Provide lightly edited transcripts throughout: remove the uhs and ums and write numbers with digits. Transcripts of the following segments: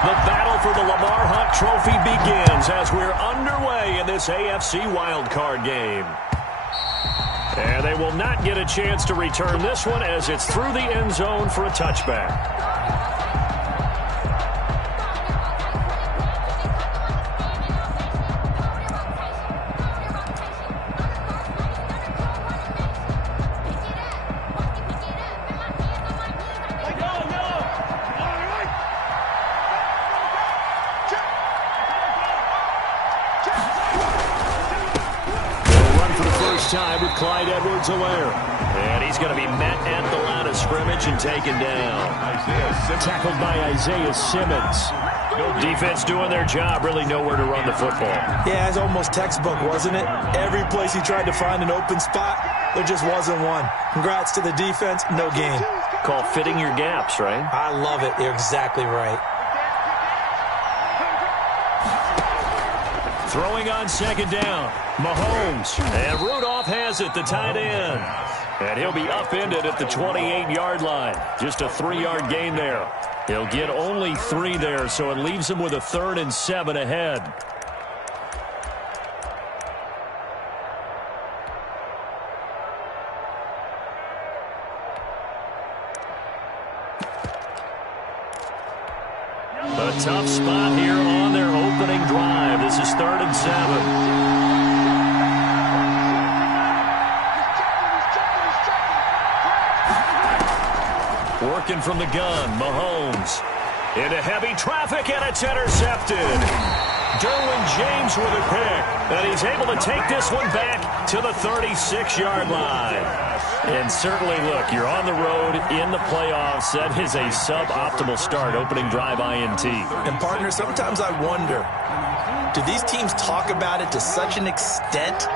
The battle for the Lamar Hunt Trophy begins as we're underway in this AFC wildcard game. And they will not get a chance to return this one as it's through the end zone for a touchback. Time with Clyde Edwards-Helaire. And he's going to be met at the line of scrimmage and taken down. Tackled by Isaiah Simmons. Defense doing their job, really nowhere to run the football. Yeah, it's almost textbook, wasn't it? Every place he tried to find an open spot, there just wasn't one. Congrats to the defense, no gain. Call fitting your gaps, right? I love it. You're exactly right. Throwing on second down, Mahomes. And Rudolph has it, the tight end. And he'll be upended at the 28-yard line. Just a 3-yard gain there. He'll get only 3 there, so it leaves him with a 3rd and 7 ahead. A tough spot here on their opening drive. This is 3rd and 7. Working from the gun, Mahomes. Into heavy traffic, and it's intercepted. Derwin James with a pick. And he's able to take this one back to the 36-yard line. And certainly, look, you're on the road in the playoffs. That is a suboptimal start, opening drive INT. And, partner, sometimes I wonder, do these teams talk about it to such an extent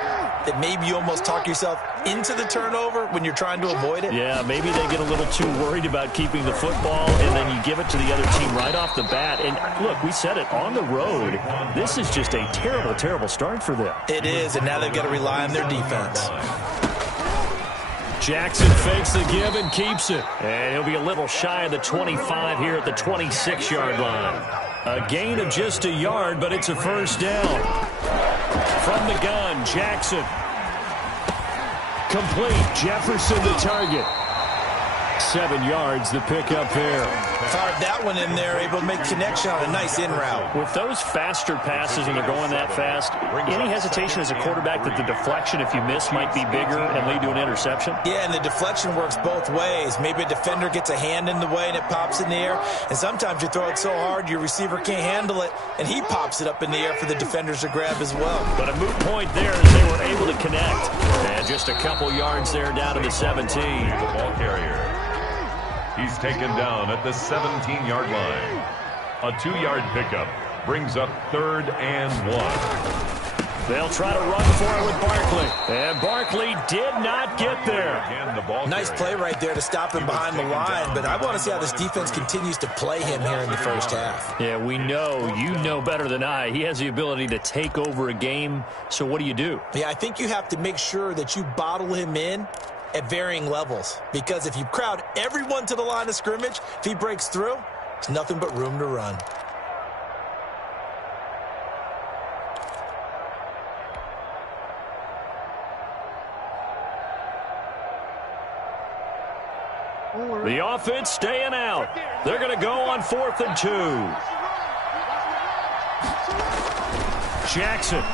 that maybe you almost talk yourself into the turnover when you're trying to avoid it? Yeah, maybe they get a little too worried about keeping the football, and then you give it to the other team right off the bat. And, look, we said it, on the road, this is just a terrible, terrible start for them. It is, and now they've got to rely on their defense. Jackson fakes the give and keeps it. And he'll be a little shy of the 25 here at the 26-yard line. A gain of just a yard, but it's a first down. From the gun, Jackson. Complete. Jefferson the target. 7 yards, the pickup there. Fired that one in there, able to make connection on a nice in route. With those faster passes and they're going that fast, any hesitation as a quarterback that the deflection, if you miss, might be bigger and lead to an interception? Yeah, and the deflection works both ways. Maybe a defender gets a hand in the way and it pops in the air, and sometimes you throw it so hard your receiver can't handle it, and he pops it up in the air for the defenders to grab as well. But a moot point there as they were able to connect. And just a couple yards there down to the 17. The ball carrier. He's taken down at the 17-yard line. A 2-yard pickup brings up 3rd and 1. They'll try to run for it with Barkley. And Barkley did not get there. Nice play right there to stop him behind the line, but I want to see how this defense continues to play him here in the first half. Yeah, we know, you know better than I, he has the ability to take over a game. So what do? Yeah, I think you have to make sure that you bottle him in at varying levels, because if you crowd everyone to the line of scrimmage, if he breaks through, it's nothing but room to run. The offense staying out. They're going to go on 4th and 2. Jackson.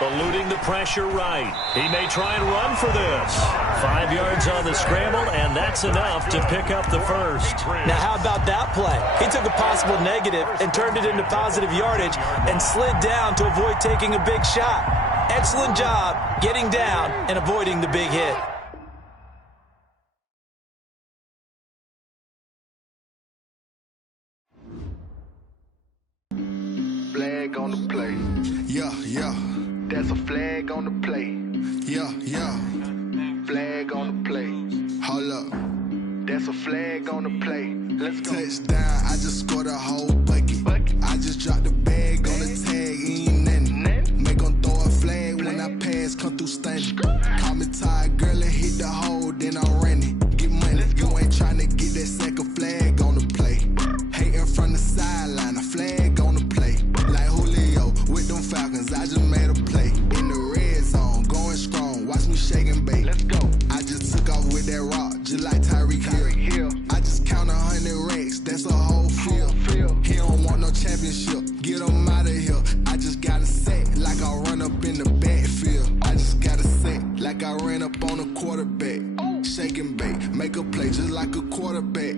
Eluding the pressure right. He may try and run for this. 5 yards on the scramble, and that's enough to pick up the first. Now, how about that play? He took a possible negative and turned it into positive yardage and slid down to avoid taking a big shot. Excellent job getting down and avoiding the big hit. Flag on the play. Yeah, yeah. That's a flag on the play. Yeah, yeah. Flag on the play. Hold up. That's a flag on the play. Let's go. Touchdown, I just scored a whole bucket. I just dropped the bag on the tag, ain't nothing. Make 'em throw a flag when I pass, come through stunning. Call me tired, girl, and hit the hole, then I'm running. Get money, you ain't trying to get that second flag on the play. Hating with that rock, just like Tyreek Hill. I just count 100 racks, that's a whole field. He don't want no championship, get him out of here. I just gotta set like I run up in the backfield. I just gotta set like I ran up on a quarterback. Shake and bake, make a play just like a quarterback.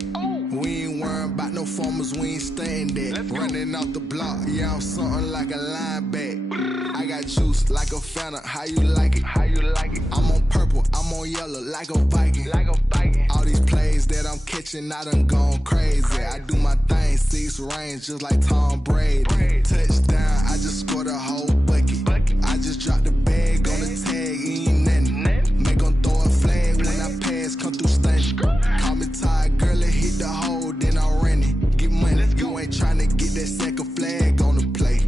We ain't worrying about no formers, we ain't staying there. Running off the block, yeah, I'm something like a linebacker. I got juice like a Fanta, how you like it? I'm on purple, I'm on yellow like a Viking. All these plays that I'm catching, I done gone crazy. I do my thing, 6 range just like Tom Brady. Touchdown, I just scored a whole bucket. I just dropped the bag on the tag, ain't nothing. Make them throw a flag when I pass, come through stunning. Call me tired, girl, it hit the hole, then I ran it. Get money, you ain't tryna get that second flag on the play.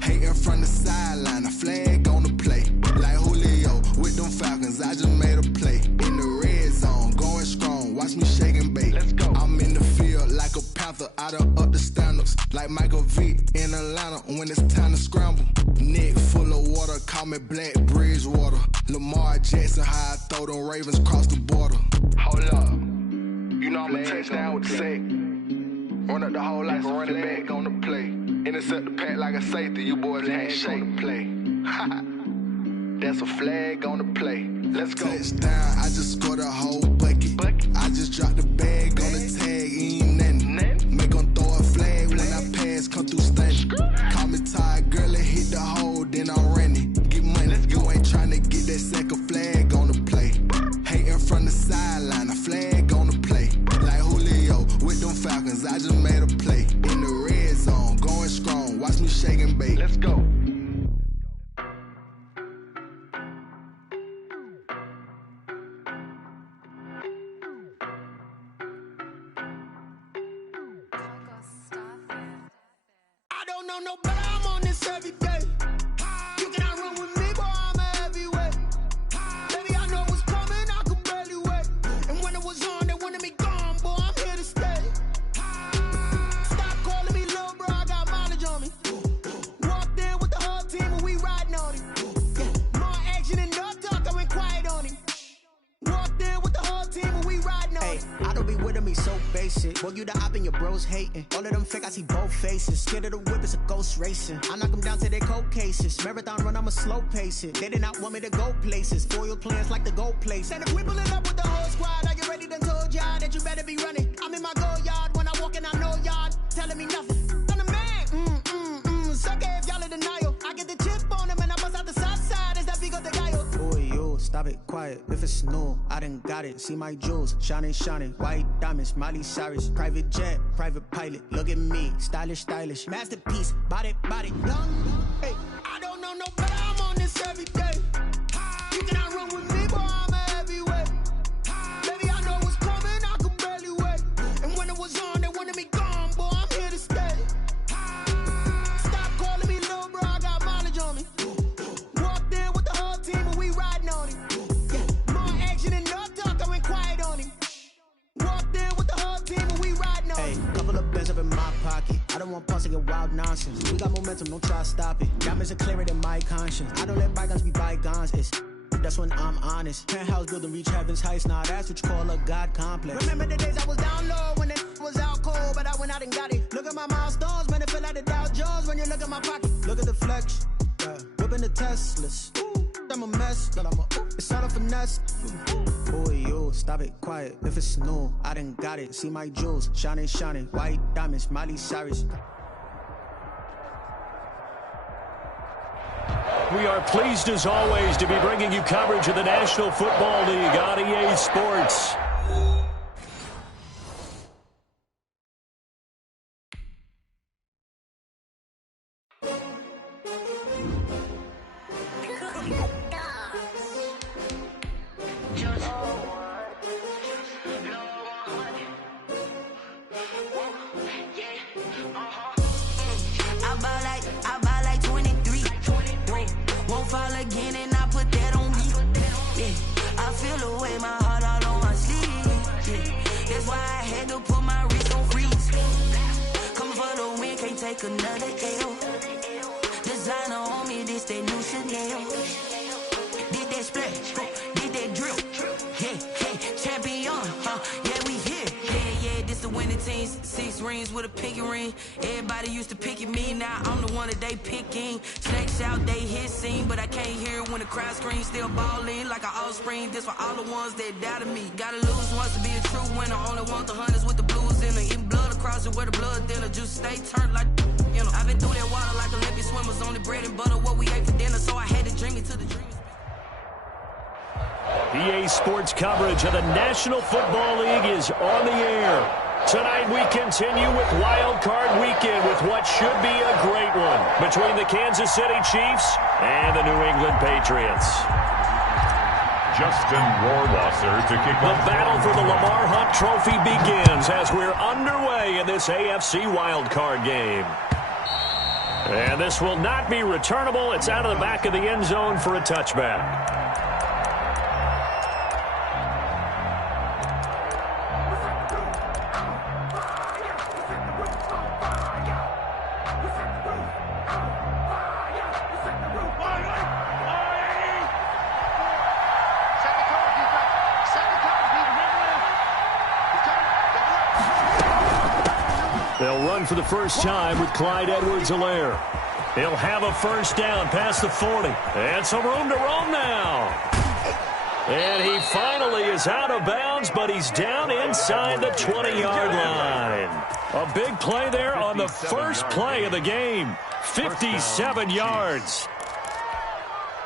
Hating from the sideline, a flag on the play. Like Julio with them Falcons, I just made a play. In the red zone, going strong, watch me shake and bake. I'm in the field like a panther, I done up the standards. Like Michael Vick in Atlanta when it's time to scramble. Neck full of water, call me Black Bridgewater. Lamar Jackson, how I throw them Ravens across the border. Hold up. You know I'm a touchdown with the sack. Run up the whole like a running back on the play. Intercept the pack like a safety. You boys ain't shake play. That's a flag on the play. Let's go. Touchdown, I just scored a whole bucket. I just dropped the bag on the tag, ain't nothing. Make them throw a flag when I pass, come through stunning. Call me tired, girl, it hit the hole, then I ran it. Get money, you ain't tryna get that second flag on the play. Hating from the sideline, a flag on the play. Like Julio with them Falcons, I just made a play. In the red zone, going strong, watch me shake and bake. Let's go. I don't know no better, I'm on this every day. You cannot run with me, boy, I'm a heavyweight. Baby, I know what's coming, I could barely wait. And when it was on, they wanted me gone, boy, I'm here to stay. Stop calling me little bro, I got mileage on me. Walked in with the whole team and we riding on him. More action and no talk, I went quiet on him. Walked in with the whole team and we riding on him. I don't be with me so basic. Boy, you the op and your bros hating. All of them fake, I see both faces. Scared of the whip, it's a ghost racing. I knock them down to their cold cases. Marathon run, I'ma slow pace it. They did not want me to go places. Foil plans like the gold place. And if we pulling up with the whole squad, I get ready to told y'all that you better be running. I'm in my go yard, when I walk in, I know y'all telling me nothing. I'm the man, suck it if y'all in denial. I get the chip on them and I bust out the south side, is that Vigo de Gallo? Boy, yo, stop it, quiet. If it's new, I done got it. See my jewels, shining, white diamonds, Miley Cyrus. Private jet, private pilot. Look at me, stylish, masterpiece. Body, young. Hey, I don't know no better, I'm on this every day. You cannot run with me, boy, I'm a heavyweight. Baby, I know what's coming, I could barely wait. And when it was on, they wanted me gone, boy, I'm here to stay. Stop calling me little bro, I got mileage on me. Walked in with the whole team and we riding on him. More action and no talk, I went quiet on him. Walked in with the whole team and we riding on him. hey, couple of bands up in my pocket. I don't want pulse to get wild nonsense. We got momentum, don't try to stop it. Diamonds are clearer than my conscience. I don't let bygones be bygones. That's when I'm honest. Penthouse building, reach heaven's heights. Nah, that's what you call a God complex. Remember the days I was down low when it was out cold, but I went out and got it. Look at my milestones, man, it feel like the Dow Jones when you look at my pocket. Look at the flex, whipping the Teslas. I'm a mess, but it's all a finesse. Boy, yo, stop it, quiet. If it's new, I done got it. See my jewels, shining, white diamonds, Miley Cyrus. We are pleased as always to be bringing you coverage of the National Football League on EA Sports. Another L. Designer on me, this that new Chanel. Did that splash, did that drip. Yeah, champion. screens with a pinky ring. Everybody used to pick at me, now I'm the one that they picking. Snakes out, they hit scene, but I can't hear it when the crowd screams. Still balling like an offspring. This for all the ones that doubted me. Gotta lose once to be a true winner. Only want the hunters with the blues in it. Eating blood across it where the blood thinner. Just stay turned like, you know. I've been through that water like Olympic swimmers. Only bread and butter what we ate for dinner, so I had to dream it to the dreams. EA Sports coverage of the National Football League is on the air. Tonight we continue with Wild Card Weekend with what should be a great one between the Kansas City Chiefs and the New England Patriots. Justin Rohrwasser to kick The off. battle for the Lamar Hunt Trophy begins as we're underway in this AFC Wild Card game. And this will not be returnable. It's out of the back of the end zone for a touchback. They'll run for the first time with Clyde Edwards-Helaire. He'll have a first down past the 40. And some room to roam now. And he finally is out of bounds, but he's down inside the 20-yard line. A big play there on the first play of the game. 57 yards.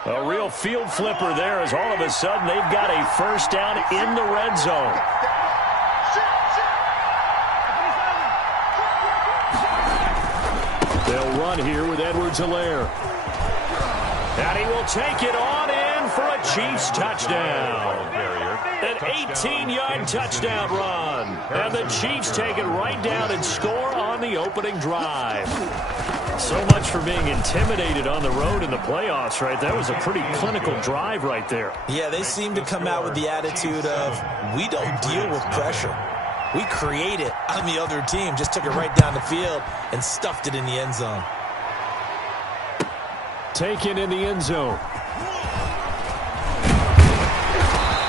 A real field flipper there as all of a sudden they've got a first down in the red zone. They'll run here with Edwards-Helaire. And he will take it on in for a Chiefs touchdown. An 18-yard touchdown run. And the Chiefs take it right down and score on the opening drive. So much for being intimidated on the road in the playoffs, right? That was a pretty clinical drive right there. Yeah, they seem to come out with the attitude of, we don't deal with pressure. We create it on the other team. Just took it right down the field and stuffed it in the end zone. Taken in the end zone.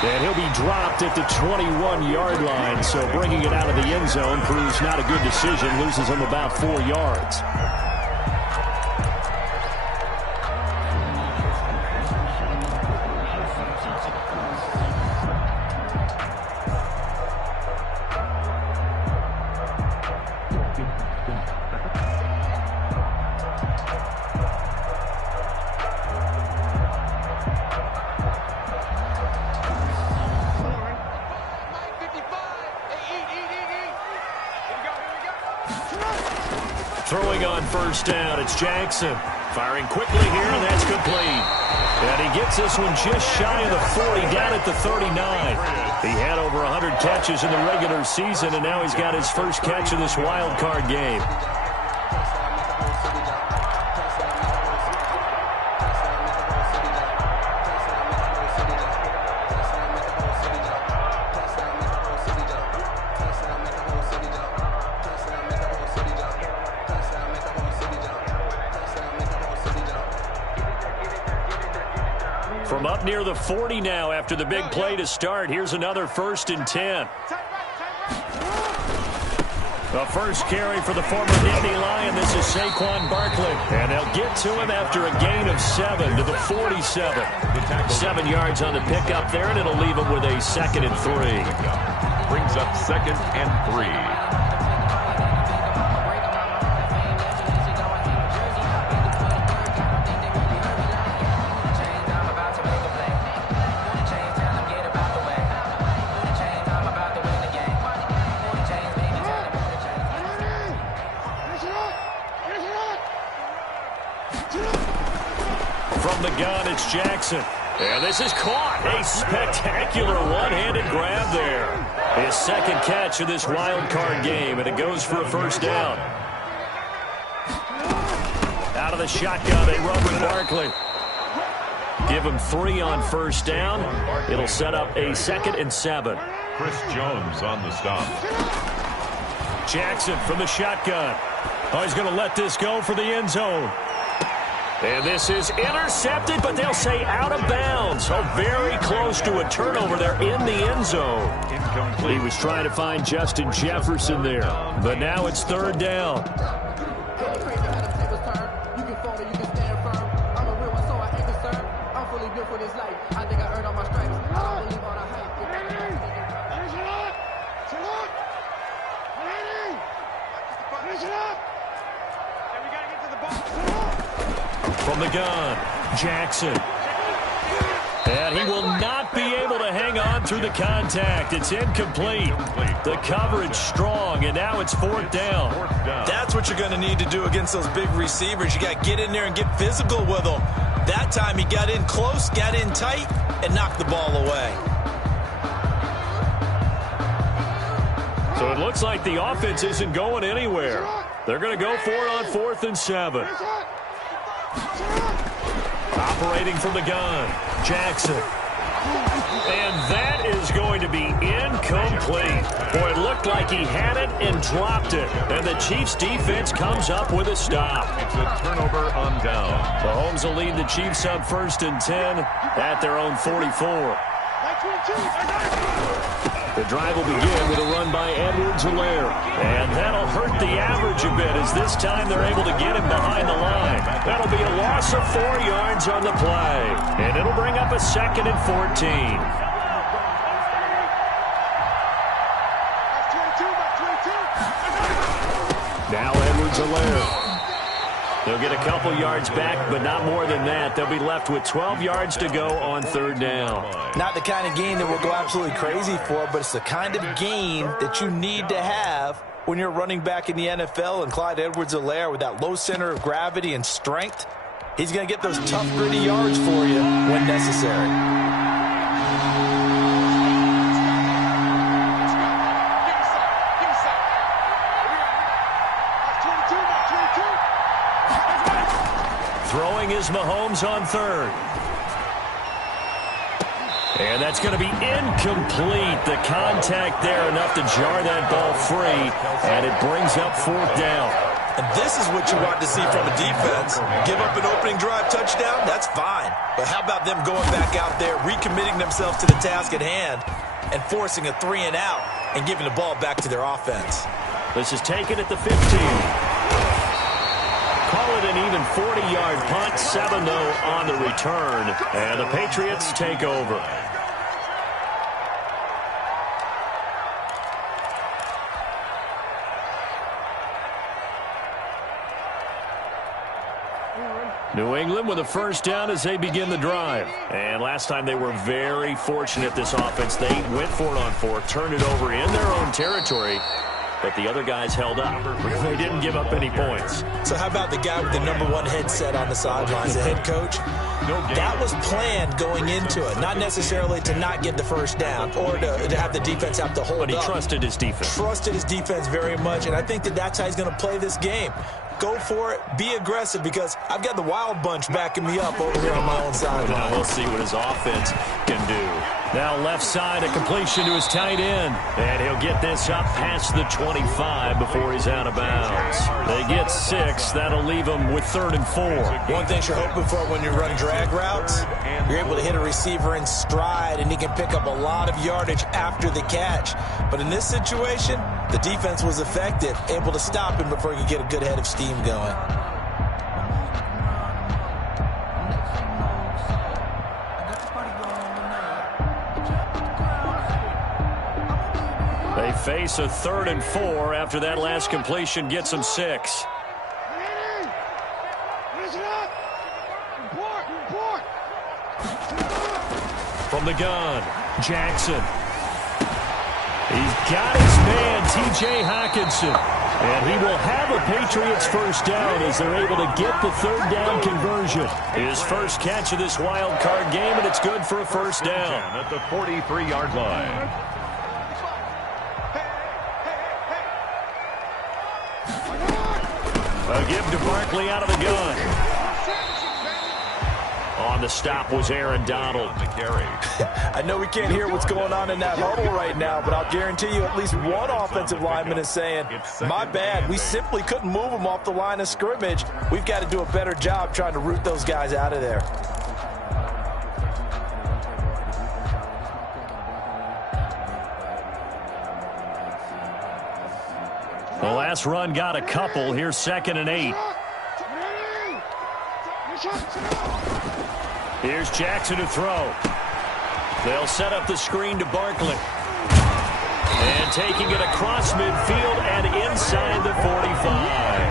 And he'll be dropped at the 21-yard line. So bringing it out of the end zone proves not a good decision. Loses him about 4 yards. Throwing on first down, it's Jackson. Firing quickly here, and that's complete. And he gets this one just shy of the 40, down at the 39. He had over 100 catches in the regular season, and now he's got his first catch of this wild card game. From up near the 40 now after the big play to start. Here's another 1st and 10. The first carry for the former Nittany Lion. This is Saquon Barkley. And they'll get to him after a gain of 7 to the 47. 7 yards on the pickup there, and it'll leave him with a 2nd and 3. Brings up 2nd and 3. From the gun, it's Jackson. And this is caught. A spectacular one-handed grab there. His 2nd catch of this wild card game, and it goes for a first down. Out of the shotgun, they run with Barkley. Give him 3 on first down. It'll set up a 2nd and 7. Chris Jones on the stop. Jackson from the shotgun. Oh, he's going to let this go for the end zone. And this is intercepted, but they'll say out of bounds. Oh, very close to a turnover there in the end zone. incomplete. He was trying to find Justin Jefferson there, but now it's third down. From the gun, Jackson. And he will not be able to hang on through the contact. It's incomplete. The coverage strong, and now it's fourth down. That's what you're going to need to do against those big receivers. You got to get in there and get physical with them. That time he got in close, got in tight, and knocked the ball away. So it looks like the offense isn't going anywhere. They're going to go for it on 4th and 7. Operating from the gun, Jackson. And that is going to be incomplete. Boy, it looked like he had it and dropped it. And the Chiefs defense comes up with a stop. It's a turnover on down. Mahomes will lead the Chiefs up 1st and 10 at their own 44. The drive will begin with a run by Edwards-Helaire. And that'll hurt the average a bit as this time they're able to get him behind the line. That'll be a loss of 4 yards on the play. And it'll bring up a 2nd and 14. Now Edwards-Helaire. They'll get a couple yards back, but not more than that. They'll be left with 12 yards to go on 3rd down. Not the kind of game that we'll go absolutely crazy for, but it's the kind of game that you need to have when you're running back in the NFL. And Clyde Edwards-Helaire, with that low center of gravity and strength, he's going to get those tough, gritty yards for you when necessary. Throwing is Mahomes on 3rd. And that's going to be incomplete. The contact there enough to jar that ball free. And it brings up 4th down. And this is what you want to see from a defense. Give up an opening drive touchdown, that's fine. But how about them going back out there, recommitting themselves to the task at hand, and forcing a 3-and-out and giving the ball back to their offense. This is taken at the 15. Call it an even 40-yard punt, 7-0 on the return, and the Patriots take over. New England with a 1st down as they begin the drive. And last time they were very fortunate, this offense. They went for it on 4th, turned it over in their own territory. But the other guys held up. They didn't give up any points. So how about the guy with the #1 headset on the sidelines, the head coach? That was planned going into it. Not necessarily to not get the 1st down or to have the defense have to hold up. But he trusted his defense. Trusted his defense very much, and I think that's how he's going to play this game. Go for it. Be aggressive, because I've got the Wild Bunch backing me up over here on my own sideline. We'll see what his offense can do. Now left side, a completion to his tight end. And he'll get this up past the 25 before he's out of bounds. They get 6. That'll leave him with 3rd and 4. One thing you're hoping for when you run drag routes, you're able to hit a receiver in stride, and he can pick up a lot of yardage after the catch. But in this situation, the defense was effective, able to stop him before he could get a good head of steam going. They face a 3rd and 4 after that last completion gets them 6. From the gun, Jackson. He's got his man, T.J. Hockenson. And he will have a Patriots 1st down as they're able to get the 3rd down conversion. His first catch of this wild card game, and it's good for a 1st down. At the 43-yard line. A give to Barkley out of the gun. On the stop was Aaron Donald. I know we can't hear what's going on in that huddle right now, but I'll guarantee you at least one offensive lineman is saying, my bad, we simply couldn't move them off the line of scrimmage. We've got to do a better job trying to root those guys out of there. Last run got a couple. Here's 2nd and 8. Here's Jackson to throw. They'll set up the screen to Barkley. And taking it across midfield and inside the 45.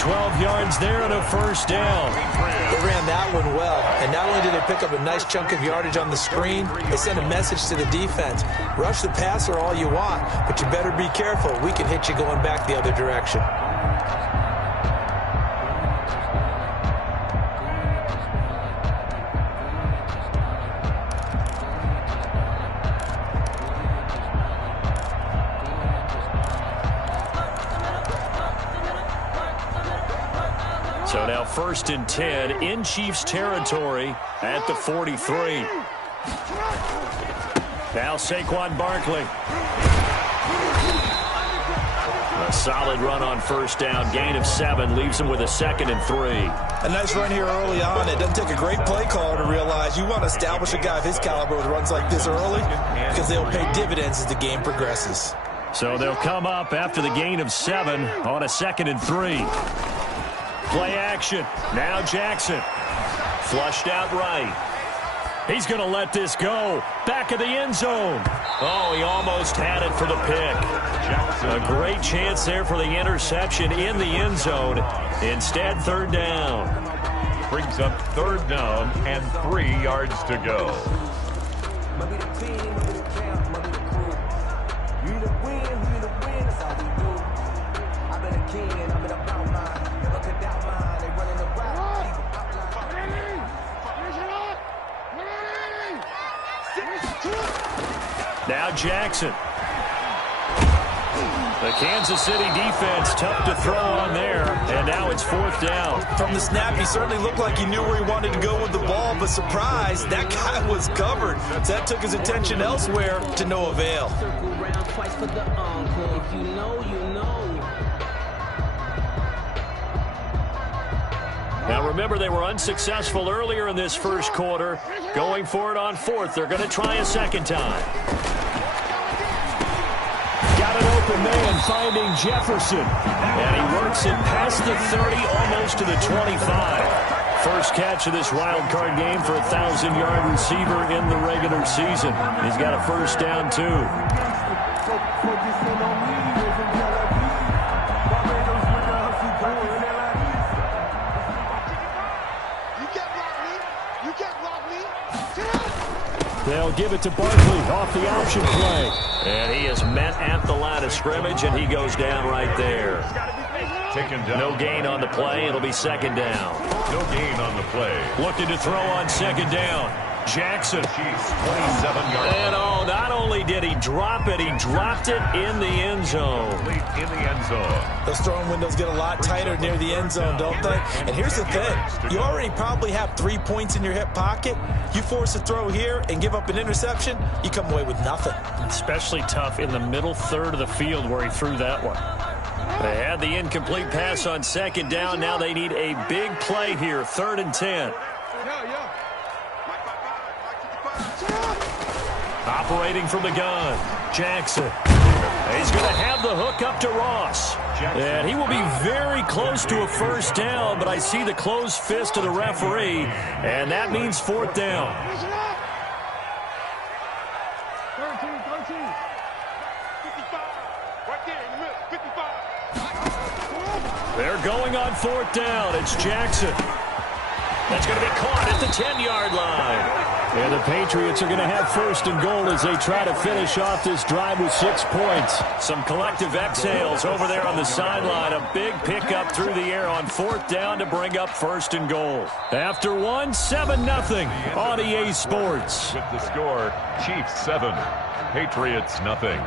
12 yards there and a first down. They ran that one well, and not only did they pick up a nice chunk of yardage on the screen, they sent a message to the defense. Rush the passer all you want, but you better be careful. We can hit you going back the other direction. So now 1st and 10 in Chiefs territory at the 43. Now Saquon Barkley. A solid run on 1st down. Gain of 7 leaves him with a 2nd and 3. A nice run here early on. It doesn't take a great play caller to realize you want to establish a guy of his caliber with runs like this early because they'll pay dividends as the game progresses. So they'll come up after the gain of 7 on a 2nd and 3. Play action. Now Jackson. Flushed out right. He's going to let this go. Back of the end zone. Oh, he almost had it for the pick. A great chance there for the interception in the end zone. Instead, 3rd down. Brings up 3rd down and 3 yards to go. Now Jackson. The Kansas City defense tough to throw on there, and now it's 4th down. From the snap, he certainly looked like he knew where he wanted to go with the ball, but surprise, that guy was covered. So that took his attention elsewhere to no avail. Now remember, they were unsuccessful earlier in this first quarter. Going for it on 4th. They're going to try a 2nd time. Got an open man finding Jefferson. And he works it past the 30, almost to the 25. First catch of this wild card game for a 1,000-yard receiver in the regular season. He's got a 1st down, too. They'll give it to Barkley off the option play. And he is met at the line of scrimmage, and he goes down right there. Taken down. No gain on the play. It'll be 2nd down. No gain on the play. Looking to throw on 2nd down. Jackson. Chiefs 27 yards. And not only did he drop it, he dropped it in the end zone. In the end zone. Those throwing windows get a lot tighter near the end zone, don't they? And here's the thing. You already probably have 3 points in your hip pocket. You force a throw here and give up an interception, you come away with nothing. Especially tough in the middle 3rd of the field where he threw that one. They had the incomplete pass on 2nd down. Now they need a big play here. 3rd and 10. Operating from the gun, Jackson. He's going to have the hook up to Ross. And he will be very close to a 1st down, but I see the closed fist of the referee, and that means 4th down. 13, 55. Right there in the middle, 55. They're going on 4th down. It's Jackson. That's going to be caught at the 10-yard line. And the Patriots are going to have 1st and goal as they try to finish off this drive with 6 points. Some collective exhales over there on the sideline. A big pickup through the air on 4th down to bring up 1st and goal. After 7-0 on EA Sports. With the score, Chiefs 7, Patriots nothing.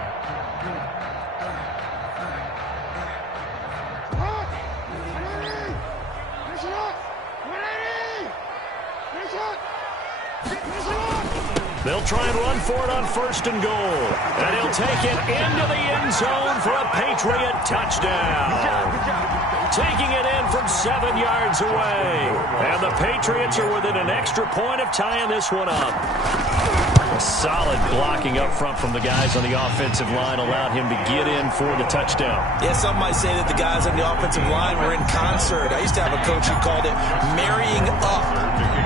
They'll try and run for it on 1st and goal. And he'll take it into the end zone for a Patriot touchdown. Taking it in from 7 yards away. And the Patriots are within an extra point of tying this one up. Solid blocking up front from the guys on the offensive line allowed him to get in for the touchdown. Yeah, some might say that the guys on the offensive line were in concert. I used to have a coach who called it marrying up,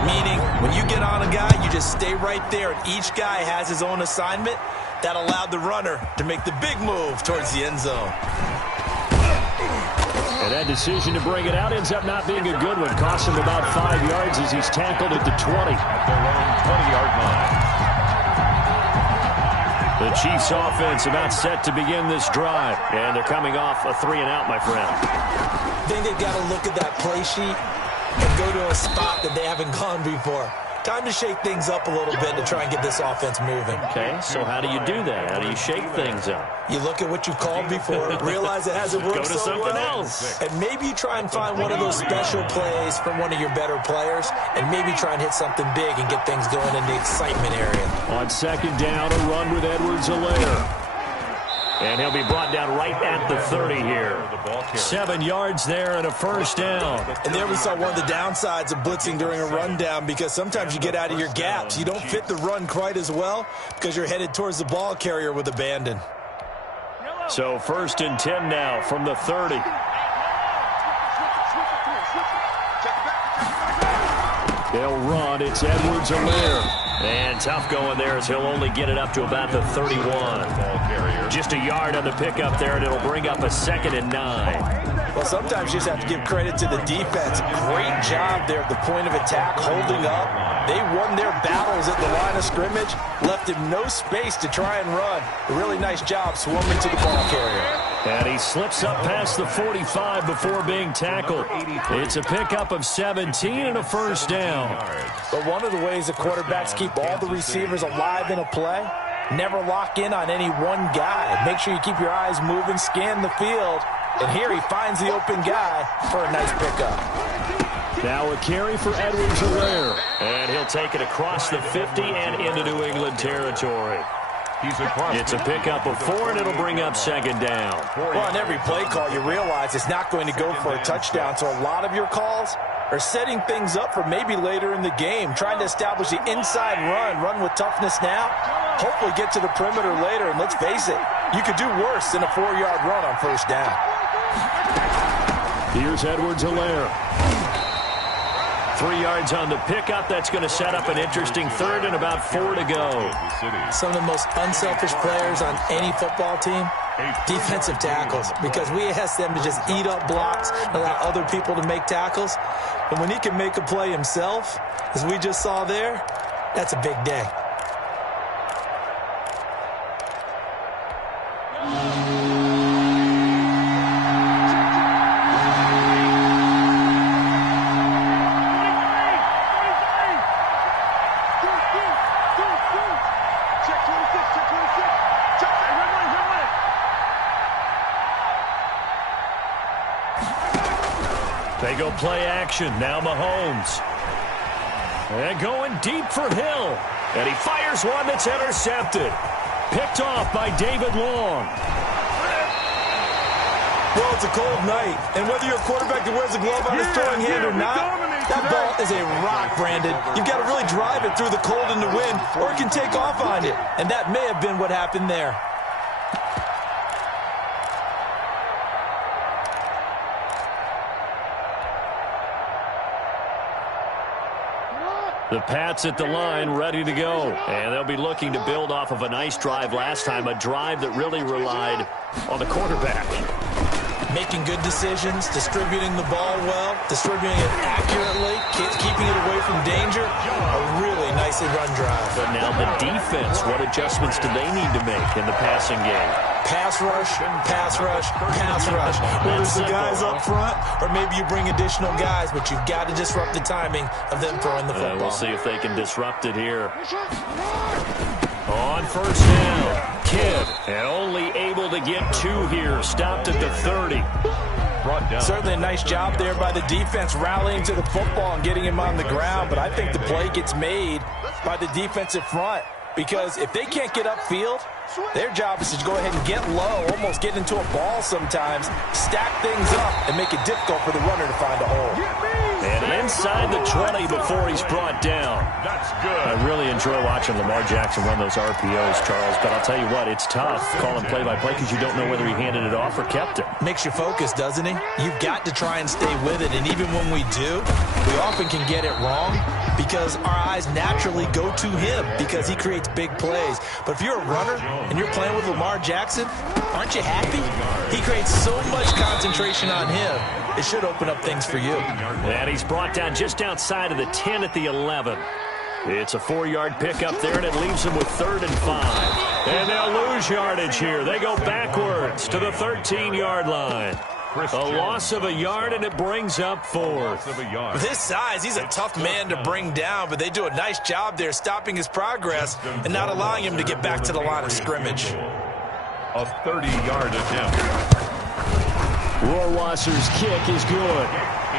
meaning when you get on a guy, you just stay right there, and each guy has his own assignment. That allowed the runner to make the big move towards the end zone. And that decision to bring it out ends up not being a good one. Costs him about 5 yards as he's tackled at the 20. At their own 20-yard line. The Chiefs offense about set to begin this drive. And they're coming off a 3-and-out, my friend. I think they've got to look at that play sheet and go to a spot that they haven't gone before. Time to shake things up a little bit to try and get this offense moving. Okay, so how do you do that? How do you shake things up? You look at what you called before, realize it hasn't worked so well. Go to something else. And maybe you try and find one of those special plays from one of your better players, and maybe try and hit something big and get things going in the excitement area. On second down, a run with Edwards-Helaire. And he'll be brought down right at the 30 here. 7 yards there and a first down. And there we saw one of the downsides of blitzing during a rundown, because sometimes you get out of your gaps. You don't fit the run quite as well because you're headed towards the ball carrier with abandon. So 1st and 10 now from the 30. They'll run. It's Edwards-Helaire. And tough going there as he'll only get it up to about the 31. Just a yard on the pickup there, and it'll bring up a 2nd and 9. Well, sometimes you just have to give credit to the defense. Great job there at the point of attack, holding up. They won their battles at the line of scrimmage, left him no space to try and run. A really nice job swarming to the ball carrier. And he slips up past the 45 before being tackled. It's a pickup of 17 and a first down. But one of the ways the quarterbacks keep all the receivers alive in a play, never lock in on any one guy. Make sure you keep your eyes moving, scan the field. And here he finds the open guy for a nice pickup. Now a carry for Edwards-Helaire. And he'll take it across the 50 and into New England territory. It's a pickup of 4, and it'll bring up 2nd down. Well, on every play call, you realize it's not going to go for a touchdown. So a lot of your calls are setting things up for maybe later in the game, trying to establish the inside run with toughness now, hopefully get to the perimeter later. And let's face it, you could do worse than a 4-yard run on first down. Here's Edwards-Helaire. 3 yards on the pickup. That's going to set up an interesting 3rd and about 4 to go. Some of the most unselfish players on any football team, defensive tackles, because we ask them to just eat up blocks and allow other people to make tackles. But when he can make a play himself, as we just saw there, that's a big day. They go play action. Now Mahomes. And going deep for Hill. And he fires one that's intercepted. Picked off by David Long. Well, it's a cold night. And whether you're a quarterback that wears a glove on his throwing hand or not, that ball is a rock, Brandon. You've got to really drive it through the cold and the wind, or it can take off on you. And that may have been what happened there. The Pats at the line, ready to go. And they'll be looking to build off of a nice drive last time, a drive that really relied on the quarterback. Making good decisions, distributing the ball well, distributing it accurately, keeping it away from danger. A really nicely run drive. But now the defense, what adjustments do they need to make in the passing game? Pass rush, pass rush, pass rush. Whether it's the guys up front or maybe you bring additional guys, but you've got to disrupt the timing of them throwing the football. We'll see if they can disrupt it here. On first down, Kidd, and only able to get 2 here. Stopped at the 30. Certainly a nice job there by the defense rallying to the football and getting him on the ground, but I think the play gets made by the defensive front, because if they can't get upfield, Their job is to go ahead and get low, almost get into a ball sometimes, stack things up, and make it difficult for the runner to find a hole. And inside the 20 before he's brought down. That's good. I really enjoy watching Lamar Jackson run those RPOs, Charles, but I'll tell you what, it's tough calling play-by-play because you don't know whether he handed it off or kept it. Makes you focus, doesn't he? You've got to try and stay with it, and even when we do, we often can get it wrong because our eyes naturally go to him because he creates big plays. But if you're a runner and you're playing with Lamar Jackson, aren't you happy? He creates so much concentration on him. It should open up things for you. And he's brought down just outside of the 10 at the 11. It's a 4-yard pickup there, and it leaves them with 3rd and 5. And they'll lose yardage here. They go backwards to the 13-yard line. A loss of a yard, and it brings up 4th. With his size, he's a tough man to bring down, but they do a nice job there stopping his progress and not allowing him to get back to the line of scrimmage. A 30-yard attempt. Rohrwasser's kick is good.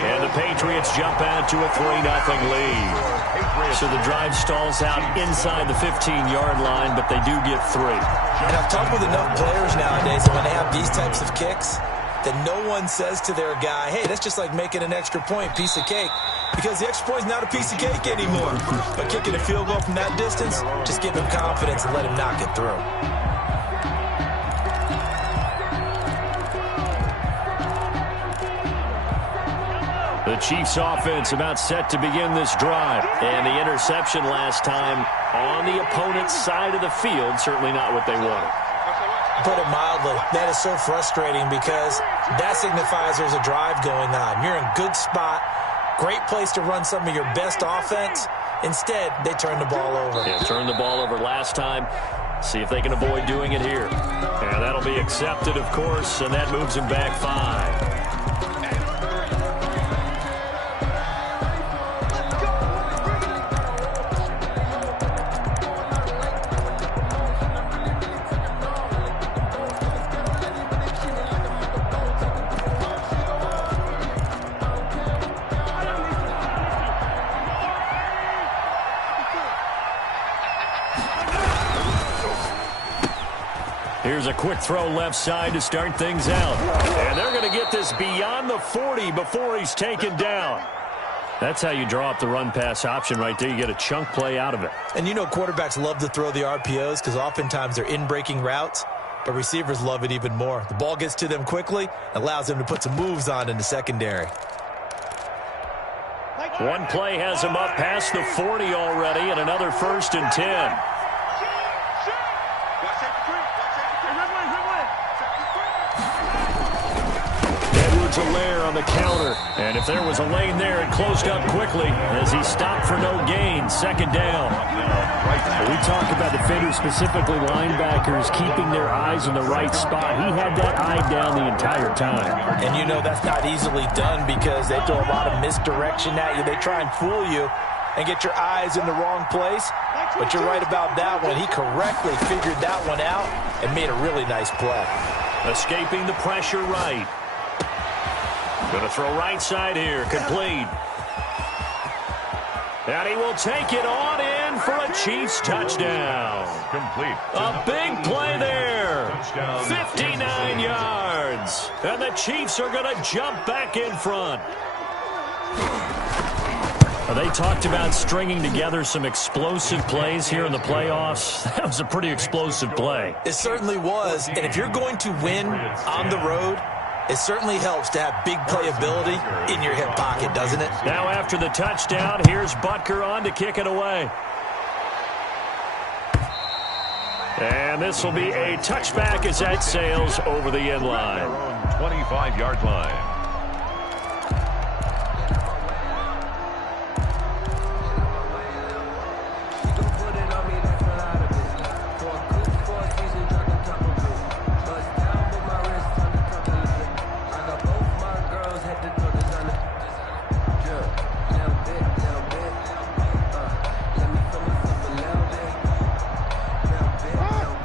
And the Patriots jump out to a 3-0 lead. So the drive stalls out inside the 15-yard line, but they do get 3. And I've talked with enough players nowadays that when they have these types of kicks, that no one says to their guy, hey, that's just like making an extra point, piece of cake. Because the extra point is not a piece of cake anymore. But kicking a field goal from that distance, just give him confidence and let him knock it through. The Chiefs offense about set to begin this drive. And the interception last time on the opponent's side of the field, certainly not what they wanted. Put it mildly, that is so frustrating because that signifies there's a drive going on. You're in a good spot, great place to run some of your best offense. Instead, they turn the ball over. Yeah, turned the ball over last time. See if they can avoid doing it here. And that'll be accepted, of course, and that moves them back 5. Here's a quick throw left side to start things out. And they're going to get this beyond the 40 before he's taken down. That's how you draw up the run-pass option right there. You get a chunk play out of it. And you know quarterbacks love to throw the RPOs because oftentimes they're in-breaking routes, but receivers love it even more. The ball gets to them quickly, allows them to put some moves on in the secondary. One play has him up past the 40 already, and another 1st and 10. Edwards-Helaire on the counter, and if there was a lane there, it closed up quickly as he stopped for no gain. 2nd down. We talk about defenders, specifically linebackers, keeping their eyes in the right spot. He had that eye down the entire time. And you know that's not easily done because they throw a lot of misdirection at you. They try and fool you and get your eyes in the wrong place. But you're right about that one. He correctly figured that one out and made a really nice play. Escaping the pressure right. Going to throw right side here. Complete. And he will take it on in for a Chiefs touchdown. Complete. A big play there. 59 yards. And the Chiefs are going to jump back in front. They talked about stringing together some explosive plays here in the playoffs. That was a pretty explosive play. It certainly was. And if you're going to win on the road, it certainly helps to have big playability in your hip pocket, doesn't it? Now after the touchdown, here's Butker on to kick it away. And this will be a touchback as that sails over the end line. 25-yard line.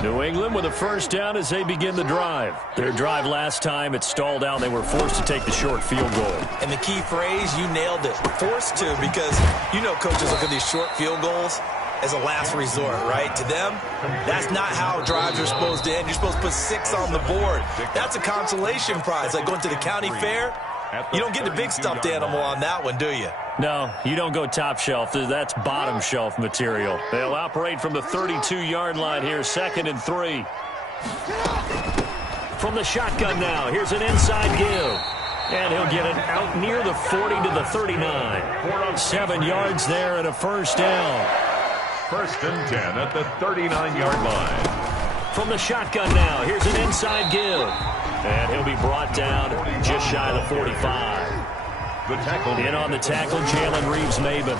New England with a 1st down as they begin the drive. Their drive last time, it stalled out. They were forced to take the short field goal. And the key phrase, you nailed it. Forced to, because you know coaches look at these short field goals as a last resort, right? To them, that's not how drives are supposed to end. You're supposed to put 6 on the board. That's a consolation prize, like going to the county fair. You don't get the big stuffed animal on that one, do you? No, you don't go top shelf. That's bottom shelf material. They'll operate from the 32-yard line here, 2nd and 3. From the shotgun now, here's an inside give. And he'll get it out near the 40 to the 39. 7 yards there and a first down. 1st and 10 at the 39-yard line. From the shotgun now, here's an inside give. And he'll be brought down just shy of the 45. The tackle. In on the tackle, Jalen Reeves-Maybin.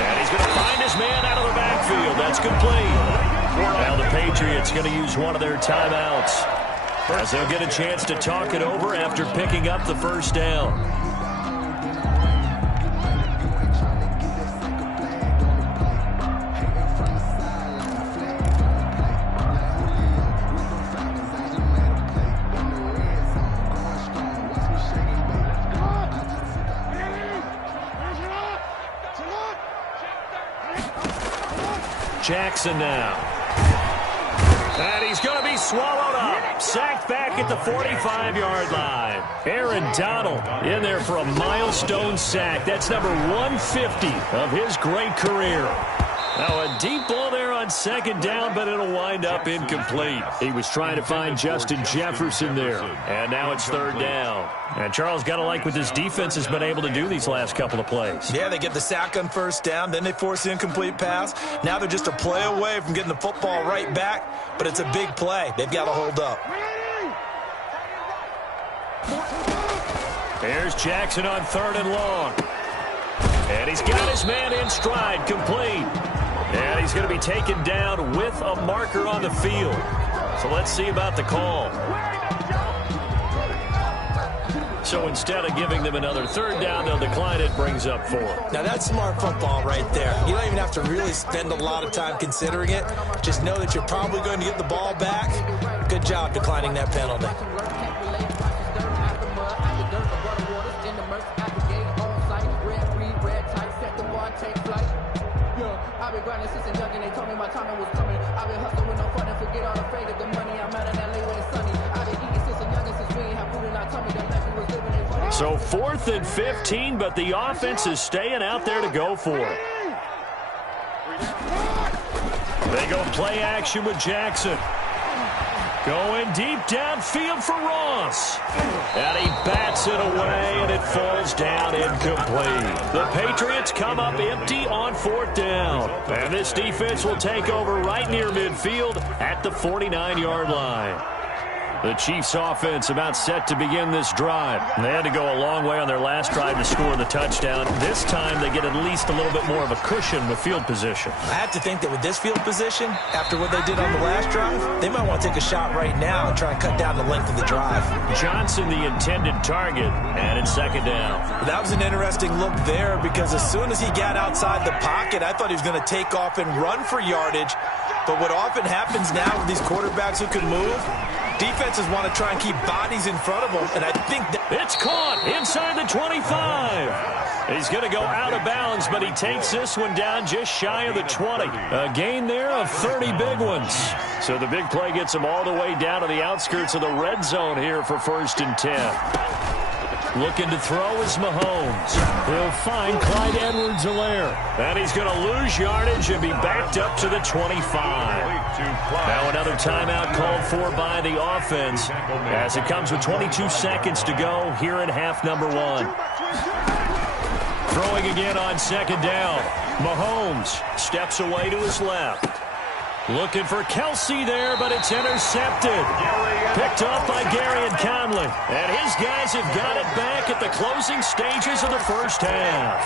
And he's going to find his man out of the backfield. That's complete. Now the Patriots going to use one of their timeouts, as they'll get a chance to talk it over after picking up the first down. Jackson now. And he's going to be swallowed up. Sacked back at the 45-yard line. Aaron Donald in there for a milestone sack. That's number 150 of his great career. Now a deep ball there on 2nd down, but it'll wind up incomplete. He was trying to find Justin Jefferson there. And now it's 3rd down. And Charles, got to like what this defense has been able to do these last couple of plays. Yeah, they get the sack on 1st down, then they force the incomplete pass. Now they're just a play away from getting the football right back, but it's a big play. They've got to hold up. There's Jackson on 3rd and long. And he's got his man in stride, complete. And he's going to be taken down with a marker on the field. So let's see about the call. So instead of giving them another 3rd down, they'll decline it, brings up 4. Now that's smart football right there. You don't even have to really spend a lot of time considering it. Just know that you're probably going to get the ball back. Good job declining that penalty. So 4th and 15, but the offense is staying out there to go for it. They go play action with Jackson. Going deep downfield for Ross. And he bats it away, and it falls down incomplete. The Patriots come up empty on 4th down. And this defense will take over right near midfield at the 49-yard line. The Chiefs offense about set to begin this drive. They had to go a long way on their last drive to score the touchdown. This time they get at least a little bit more of a cushion with field position. I have to think that with this field position, after what they did on the last drive, they might want to take a shot right now and try and cut down the length of the drive. Johnson the intended target, and it's 2nd down. That was an interesting look there because as soon as he got outside the pocket, I thought he was going to take off and run for yardage. But what often happens now with these quarterbacks who can move, defenses want to try and keep bodies in front of them, and I think that it's caught inside the 25. He's going to go out of bounds, but he takes this one down just shy of the 20. A gain there of 30 big ones. So the big play gets him all the way down to the outskirts of the red zone here for 1st and 10. Looking to throw is Mahomes. He'll find Clyde Edwards-Helaire. And he's going to lose yardage and be backed up to the 25. Now another timeout called for by the offense as it comes with 22 seconds to go here in half number 1. Throwing again on 2nd down. Mahomes steps away to his left. Looking for Kelsey there, but it's intercepted. Picked off by Garyon Conley. And his guys have got it back at the closing stages of the first half.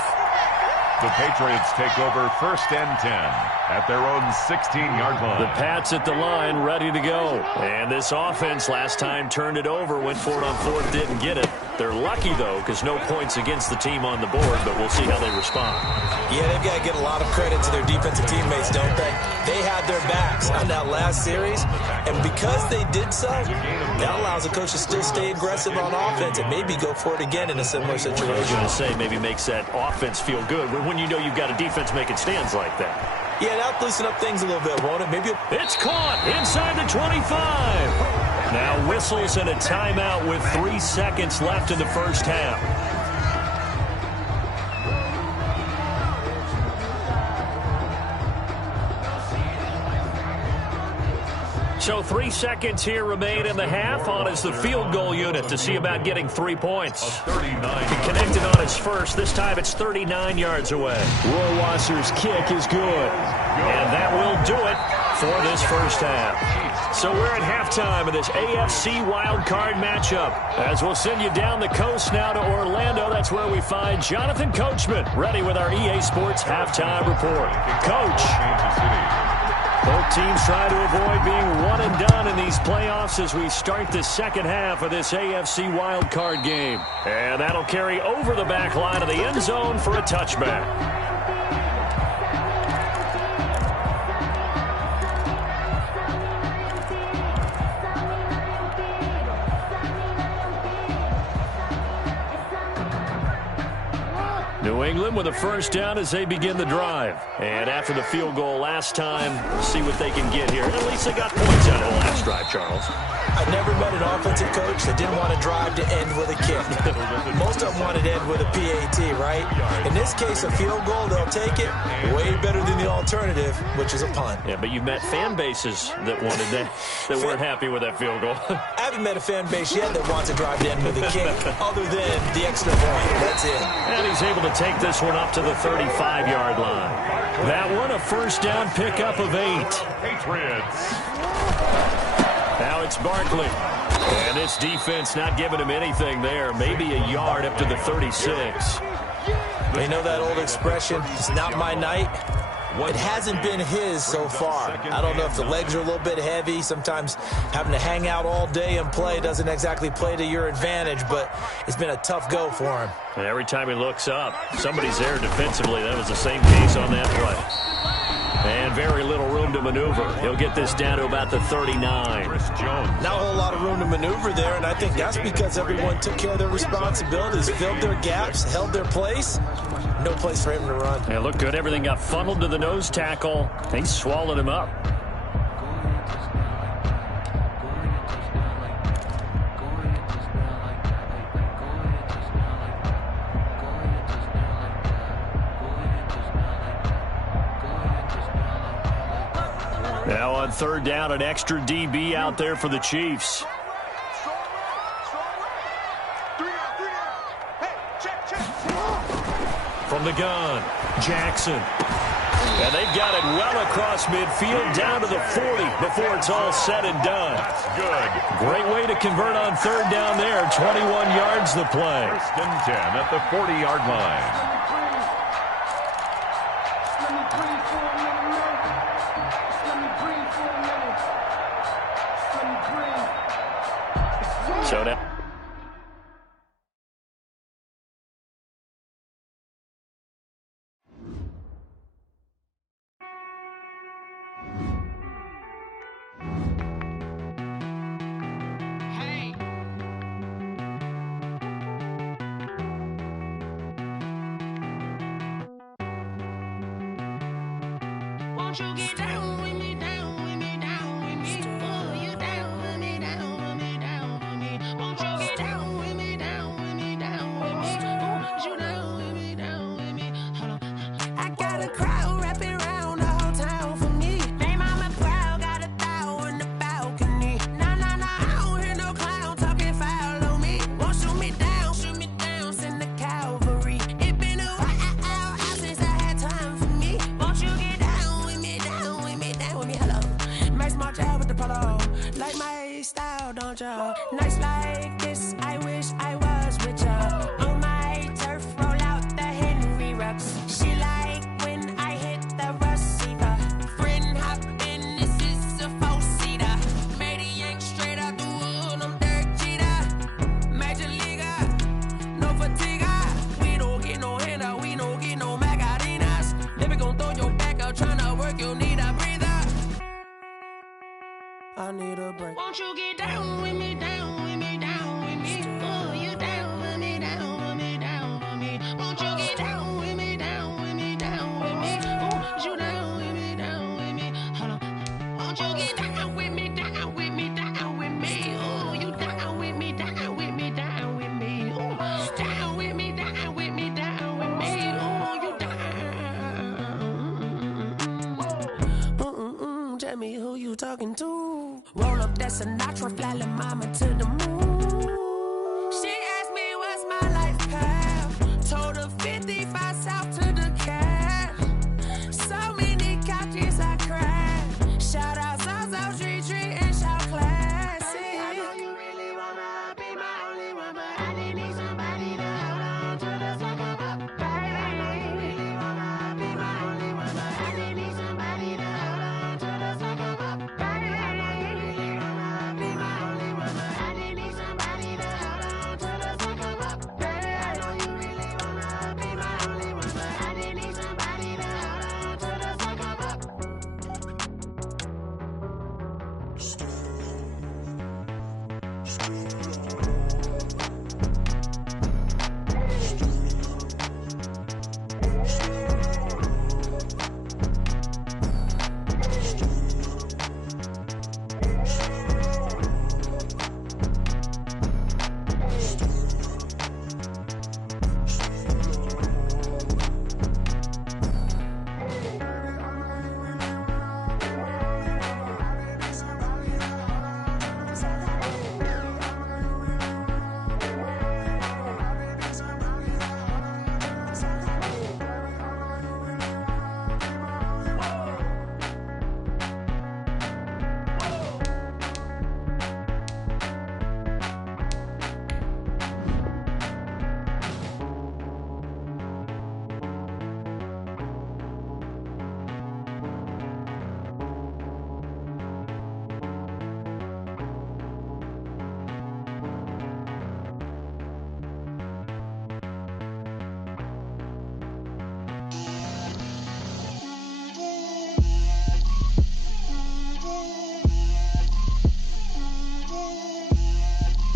The Patriots take over 1st and 10 at their own 16-yard line. The Pats at the line, ready to go. And this offense last time turned it over, went for it on 4th, didn't get it. They're lucky, though, because no points against the team on the board, but we'll see how they respond. Yeah, they've got to get a lot of credit to their defensive teammates, don't they? They had their backs on that last series, and because they did so, that allows the coach to still stay aggressive on offense and maybe go for it again in a similar situation. I was going to say, maybe makes that offense feel good when you know you've got a defense making stands like that. Yeah, that'll loosen up things a little bit, won't it? Maybe it's caught inside the 25. Now whistles and a timeout with 3 seconds left in the first half. So 3 seconds here remain in the half. On is the field goal unit to see about getting 3 points. 39. He connected on his first. This time it's 39 yards away. Rohrwasser's kick is good. And that will do it for this first half. So we're at halftime of this AFC wildcard matchup. As we'll send you down the coast now to Orlando. That's where we find Jonathan Coachman ready with our EA Sports halftime report. Coach. Both teams try to avoid being one and done in these playoffs as we start the second half of this AFC wildcard game. And that'll carry over the back line of the end zone for a touchback. New England with a first down as they begin the drive. And after the field goal last time, we'll see what they can get here. At least they got points out of the last drive, Charles. I've never met an offensive coach that didn't want to drive to end with a kick. Most of them wanted to end with a PAT, right? In this case, a field goal, they'll take it. Way better than the alternative, which is a punt. Yeah, but you've met fan bases that wanted that weren't happy with that field goal. I haven't met a fan base yet that wants to drive to end with a kick, other than the extra point. That's it. And he's able to take this one up to the 35-yard line. That one, a first down pickup of 8. Patriots. Now it's Barkley. And this defense not giving him anything there. Maybe a yard up to the 36. You know that old expression, it's not my night? It hasn't been his so far. I don't know if the legs are a little bit heavy. Sometimes having to hang out all day and play doesn't exactly play to your advantage, but it's been a tough go for him. And every time he looks up, somebody's there defensively. That was the same case on that play. And very little room to maneuver. He'll get this down to about the 39. Chris Jones. Not a whole lot of room to maneuver there, and I think that's because everyone took care of their responsibilities, filled their gaps, held their place. No place for him to run. Yeah, looked good. Everything got funneled to the nose tackle. He swallowed him up. Now on third down, an extra DB out there for the Chiefs. From the gun, Jackson. And they've got it well across midfield down to the 40 before it's all said and done. That's good. Great way to convert on third down there. 21 yards the play. First and 10 at the 40-yard line. So now. Won't you get down with me, down with me, down with me? Oh, you down with me, down with me, down with me. Won't you get down with me, down with me, down with me? Oh, you down with me, down with me? Hold on. I got a crowd wrapping around the whole town for me. They mama proud, got a thou in the balcony. Nah, nah, nah, I don't hear no clown talking foul on me. Won't shoot me down, send the cavalry. It been a while since I had time for me. Won't you get down with me, down with me, down with me? Hello. Max March out with the polo. Like my style, don't ya? Nights like this, I wish I was with ya. On my turf, roll out the Henry Rux. She like when I hit the receiver. Friend hop in, this is a four-seater. Made a yank straight out the wood, I'm Derek Jeter. Major leaguer, need a break. Won't you get down with me, down with me, down with me? Oh, you down with me, down with me, down with me. Won't you get down with me, down with me, down with me? Oh, you down with me, down with me. Hold on. Won't you get down with me, down with me, down with me? Oh, you down with me, down with me, down with me. Oh, down with me, down with me, down with me. Oh, you down. Tell me who you talking to. Roll up that Sinatra, fly la mama to the moon. She asked me what's my life path. Told her 55 south to the cat. So many couches I cried. Shout out South Street and shout classy. I know you really wanna be my only one, but I didn't need somebody to hold on to the sucker up. I know you really wanna be my only one, but I didn't need somebody to hold on to the sucker up. I know you really wanna be my only one, but I didn't need somebody to hold on to the sucker up. I know you really wanna be my only one, but I didn't need somebody to hold on to the sucker up.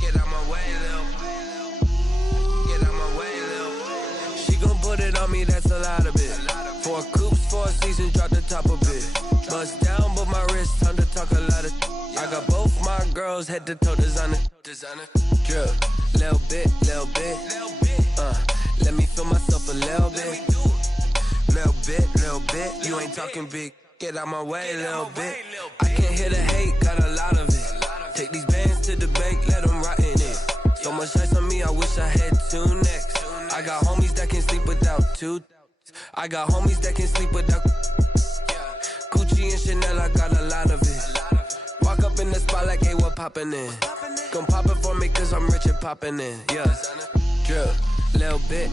Get out my way, Lil. Get out my way, Lil. She gon' put it on me, that's a lot of it. 4 coops, 4 seasons, drop the top a bit. Bust down, but my wrist, time to talk a lot of. I got both my girls, head to toe designer. Drip, little bit, little bit. Let me feel myself a little bit. Little bit. You ain't talking big. Get out my way, little bit. I can't hear the hate, got a lot of it. Take these bands to the bank, let them rot in it. So much ice on me, I wish I had 2 necks. I got homies that can sleep without 2. I got homies that can sleep without Gucci and Chanel, I got a lot of it. Walk up in the spot like, hey, what poppin' in? Gon' pop it for me cause I'm rich and poppin' in. Yeah, drip, little bit.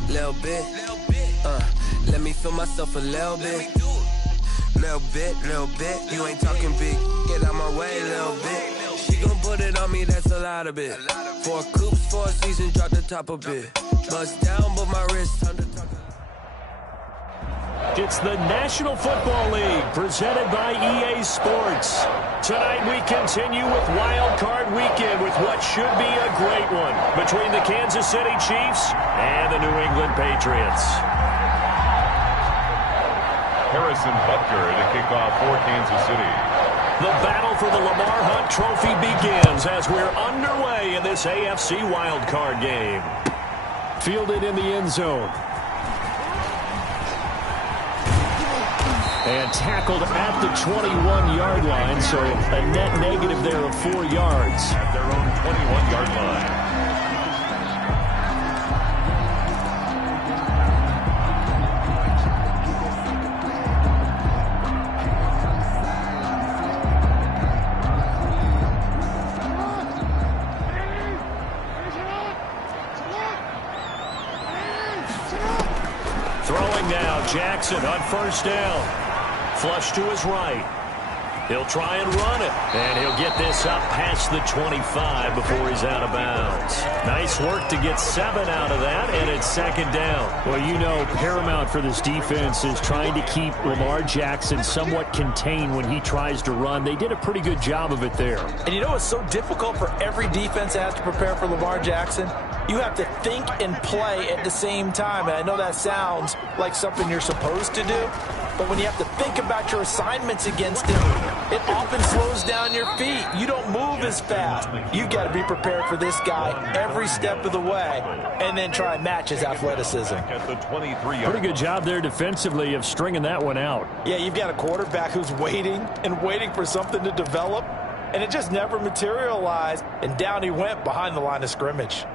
Let me feel myself a little bit. Little bit. You ain't talking big. Get out my way, little bit. She gon' put it on me, that's a lot of it. 4 coops, 4 seasons, drop the top a bit. Bust down, but my wrist, time to talk. It's the National Football League presented by EA Sports. Tonight we continue with Wild Card Weekend with what should be a great one between the Kansas City Chiefs and the New England Patriots. Harrison Butker to kick off for Kansas City. The battle for the Lamar Hunt Trophy begins as we're underway in this AFC Wild Card game. Fielded in the end zone. And tackled at the 21-yard line, so a net negative there of 4 yards. At their own 21-yard line. Throwing now, Jackson on first down. Flush to his right. He'll try and run it, and he'll get this up past the 25 before he's out of bounds. Nice work to get 7 out of that, and it's second down. Well, you know, paramount for this defense is trying to keep Lamar Jackson somewhat contained when he tries to run. They did a pretty good job of it there. And you know it's so difficult for every defense that has to prepare for Lamar Jackson? You have to think and play at the same time. And I know that sounds like something you're supposed to do, but when you have to think about your assignments against him, it often slows down your feet. You don't move as fast. You've got to be prepared for this guy every step of the way and then try and match his athleticism. Pretty good job there defensively of stringing that one out. Yeah, you've got a quarterback who's waiting and waiting for something to develop, and it just never materialized, and down he went behind the line of scrimmage.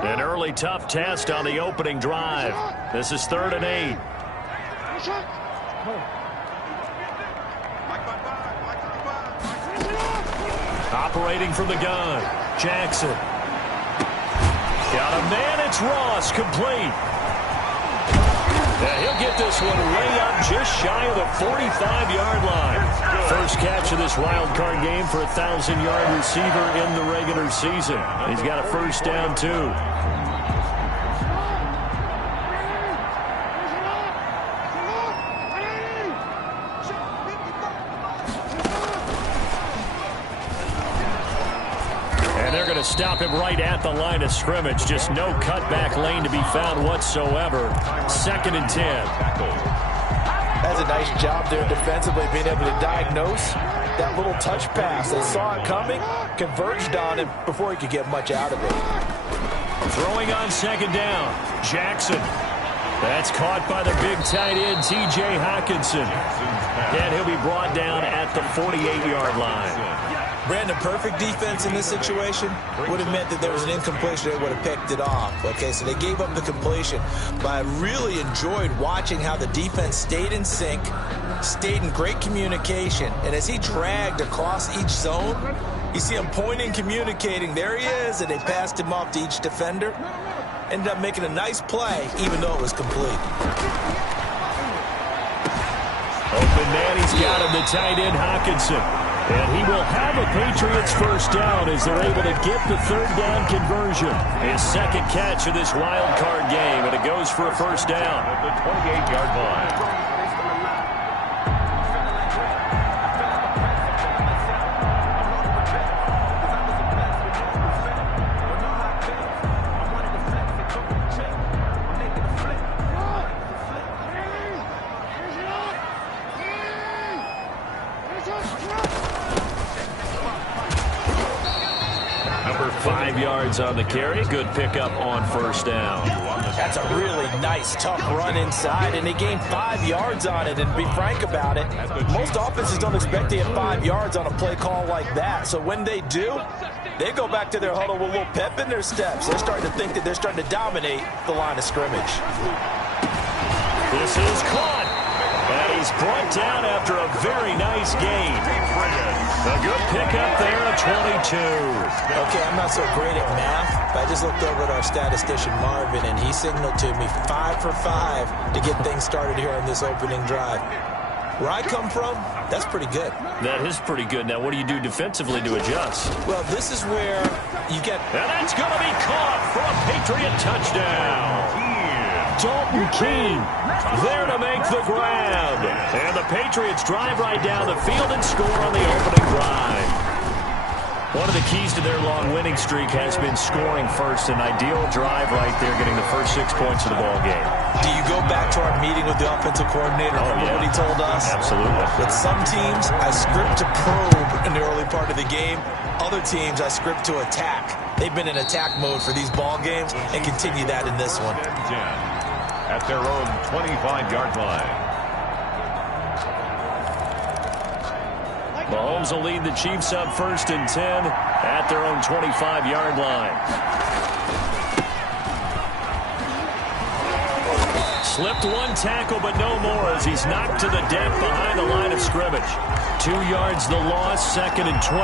An early tough test on the opening drive. This is 3rd and 8. Operating from the gun, Jackson. Got a man, it's Ross, complete. Yeah, he'll get this one way up just shy of the 45-yard line. First catch of this wild card game for a 1,000-yard receiver in the regular season. He's got a first down, too. Stop him right at the line of scrimmage. Just no cutback lane to be found whatsoever. 2nd and 10. That's a nice job there defensively, being able to diagnose that little touch pass. They saw it coming, converged on him before he could get much out of it. Throwing on 2nd down, Jackson. That's caught by the big tight end, T.J. Hockenson. And he'll be brought down at the 48-yard line. Brandon, perfect defense in this situation would have meant that there was an incompletion. They would have picked it off. Okay, so they gave up the completion. But I really enjoyed watching how the defense stayed in sync, stayed in great communication. And as he dragged across each zone, you see him pointing, communicating. There he is, and they passed him off to each defender. Ended up making a nice play, even though it was complete. Open man, he's got him, the tight end, Hockenson. And he will have a Patriots first down as they're able to get the 3rd down conversion. His 2nd catch of this wild card game, and it goes for a first down at the 28-yard line. On the carry. Good pickup on first down. That's a really nice, tough run inside, and they gained 5 yards on it. And to be frank about it, most offenses don't expect to get 5 yards on a play call like that. So when they do, they go back to their huddle with a little pep in their steps. They're starting to think that they're starting to dominate the line of scrimmage. This is caught. And he's brought down after a very nice gain. A good pickup there at 22. Okay, I'm not so great at math, but I just looked over at our statistician, Marvin, and he signaled to me 5 for 5 to get things started here on this opening drive. Where I come from, that's pretty good. That is pretty good. Now, what do you do defensively to adjust? Well, this is where you get... And that's going to be caught for a Patriot touchdown. Dalton Keene there to make the grab. And the Patriots drive right down the field and score on the opening drive. One of the keys to their long winning streak has been scoring first. An ideal drive right there, getting the first 6 points of the ball game. Do you go back to our meeting with the offensive coordinator? Remember what he told us? Absolutely. With some teams, I script to probe in the early part of the game. Other teams, I script to attack. They've been in attack mode for these ball games and continue that in this one. At their own 25-yard line. Mahomes will lead the Chiefs up 1st and 10 at their own 25-yard line. Slipped one tackle, but no more as he's knocked to the deck behind the line of scrimmage. 2 yards the loss, 2nd and 12.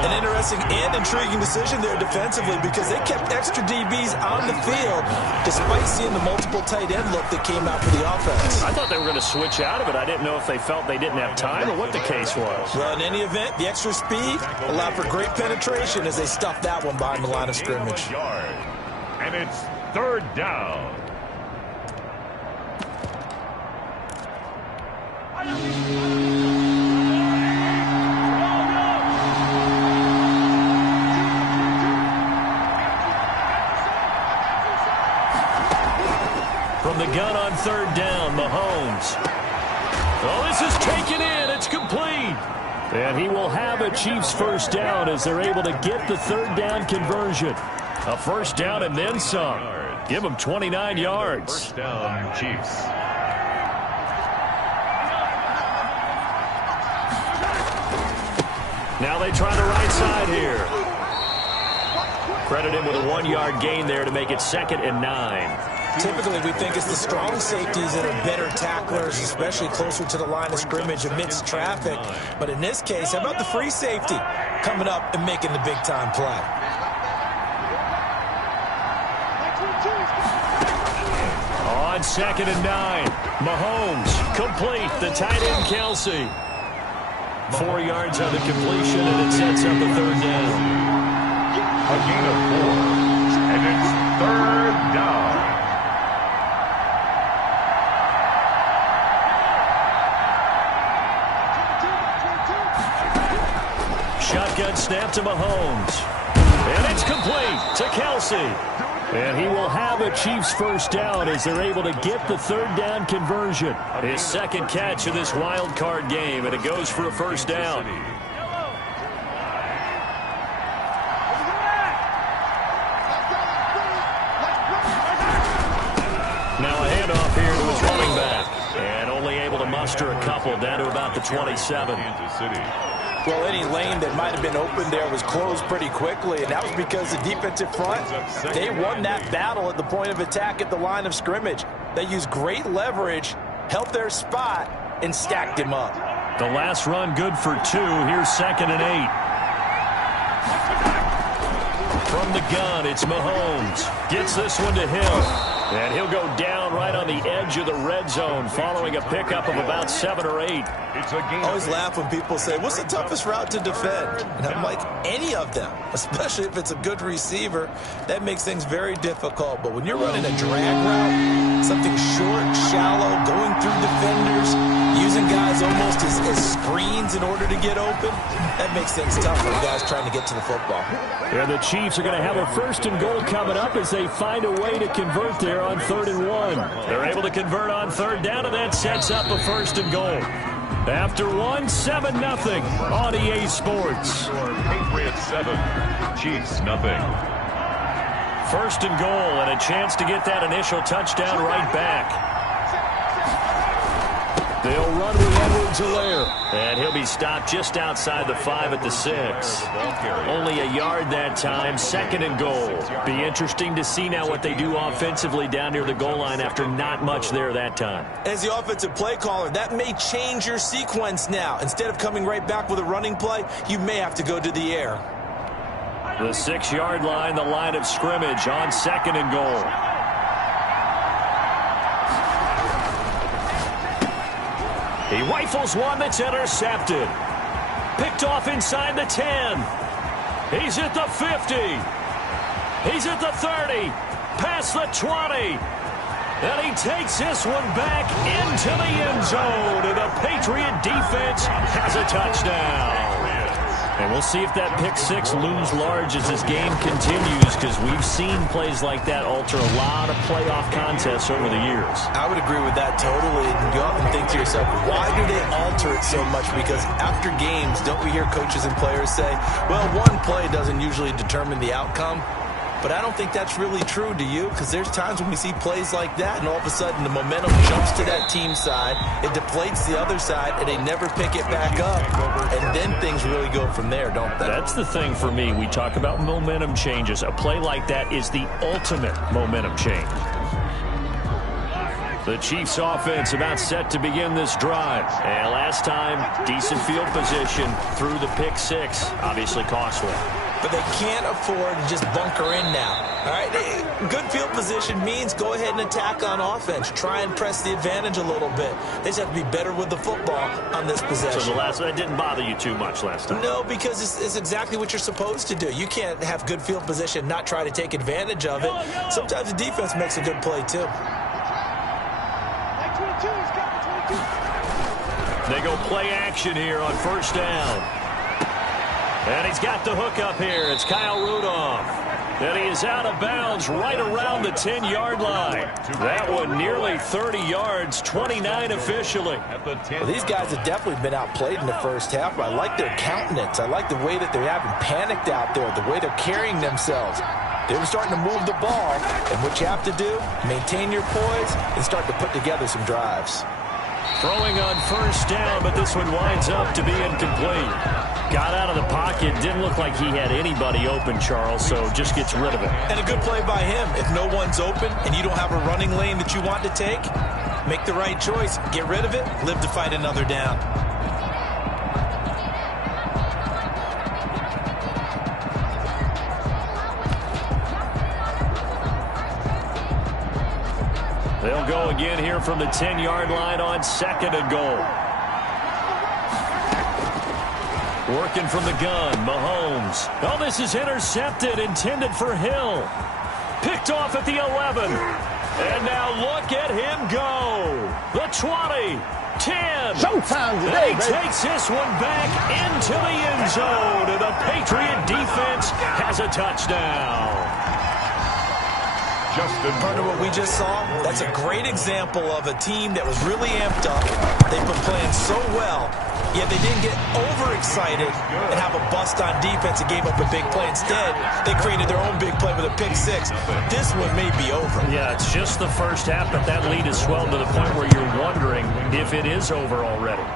An interesting and intriguing decision there defensively because they kept extra DBs on the field despite seeing the multiple tight end look that came out for the offense. I thought they were going to switch out of it. I didn't know if they felt they didn't have time or what the case was. Well, in any event, the extra speed allowed for great penetration as they stuffed that one behind the line of scrimmage. And it's 3rd down. From the gun on 3rd down, Mahomes. Oh, this is taken in. It's complete. And he will have a Chiefs first down as they're able to get the 3rd down conversion. A first down and then some. Give them 29 yards. First down, Chiefs. Now they try the right side here. Credit him with a 1-yard gain there to make it 2nd and 9. Typically, we think it's the strong safeties that are better tacklers, especially closer to the line of scrimmage amidst traffic. But in this case, how about the free safety coming up and making the big-time play? On 2nd and 9, Mahomes complete the tight end Kelsey. 4 yards on the completion, and it sets up a 3rd down. A gain of 4, and it's 3rd down. Shotgun snap to Mahomes. And it's complete to Kelsey. And he will have a Chiefs first down as they're able to get the 3rd down conversion. His 2nd catch of this wild card game, and it goes for a first down. Now a handoff here to his running back. And only able to muster a couple down to about the 27. Kansas City. Well, any lane that might have been open there was closed pretty quickly, and that was because the defensive front, they won that battle at the point of attack at the line of scrimmage. They used great leverage, held their spot, and stacked him up. The last run good for 2. Here's 2nd and 8. From the gun, it's Mahomes. Gets this one to Hill. And he'll go down right on the edge of the red zone following a pickup of about 7 or 8. It's a game. I always laugh when people say, what's the toughest route to defend? And I'm like, any of them, especially if it's a good receiver. That makes things very difficult. But when you're running a drag route, something short, shallow, going through defenders, using guys almost as screens in order to get open, that makes things tough for the guys trying to get to the football. And the Chiefs are going to have a 1st and goal coming up as they find a way to convert there on 3rd and 1. They're able to convert on 3rd down, and that sets up a 1st and goal. After 1, 7-0 on EA Sports. Patriots 7, Chiefs 0. 1st and goal, and a chance to get that initial touchdown right back. They'll run with Edwards-Helaire. And he'll be stopped just outside the 5 at the 6. Only a yard that time, 2nd and goal. Be interesting to see now what they do offensively down near the goal line after not much there that time. As the offensive play caller, that may change your sequence now. Instead of coming right back with a running play, you may have to go to the air. The 6-yard line, the line of scrimmage on 2nd and goal. He rifles one that's intercepted. Picked off inside the 10. He's at the 50. He's at the 30. Past the 20. And he takes this one back into the end zone. And the Patriot defense has a touchdown. And we'll see if that pick 6 looms large as this game continues, because we've seen plays like that alter a lot of playoff contests over the years. I would agree with that totally. And you often think to yourself, why do they alter it so much? Because after games, don't we hear coaches and players say, well, one play doesn't usually determine the outcome? But I don't think that's really true, do you? Because there's times when we see plays like that, and all of a sudden the momentum jumps to that team side, it deflates the other side, and they never pick it back up. And then things really go from there, don't they? That's the thing for me. We talk about momentum changes. A play like that is the ultimate momentum change. The Chiefs offense about set to begin this drive. And last time, decent field position through the pick six. Obviously costly. But they can't afford to just bunker in now. All right, good field position means go ahead and attack on offense. Try and press the advantage a little bit. They just have to be better with the football on this possession. So that didn't bother you too much last time? No, because it's exactly what you're supposed to do. You can't have good field position and not try to take advantage of it. Sometimes the defense makes a good play, too. They go play action here on first down. And he's got the hook up here. It's Kyle Rudolph. And he is out of bounds right around the 10-yard line. That one nearly 30 yards, 29 officially. Well, these guys have definitely been outplayed in the first half, but I like their countenance. I like the way that they haven't panicked out there, the way they're carrying themselves. They were starting to move the ball, and what you have to do, maintain your poise and start to put together some drives. Throwing on first down, but this one winds up to be incomplete. Got out of the pocket. Didn't look like he had anybody open, Charles, so just gets rid of it. And a good play by him. If no one's open and you don't have a running lane that you want to take, make the right choice. Get rid of it. Live to fight another down. They'll go again here from the 10-yard line on second and goal. Working from the gun, Mahomes. Oh, this is intercepted, intended for Hill. Picked off at the 11. And now look at him go. The 20, 10. Showtime today, and he takes this one back into the end zone. And the Patriot defense has a touchdown. Partner, what we just saw, that's a great example of a team that was really amped up. They've been playing so well, yet they didn't get overexcited and have a bust on defense and gave up a big play. Instead, they created their own big play with a pick six. This one may be over. Yeah, it's just the first half, but that lead has swelled to the point where you're wondering if it is over already.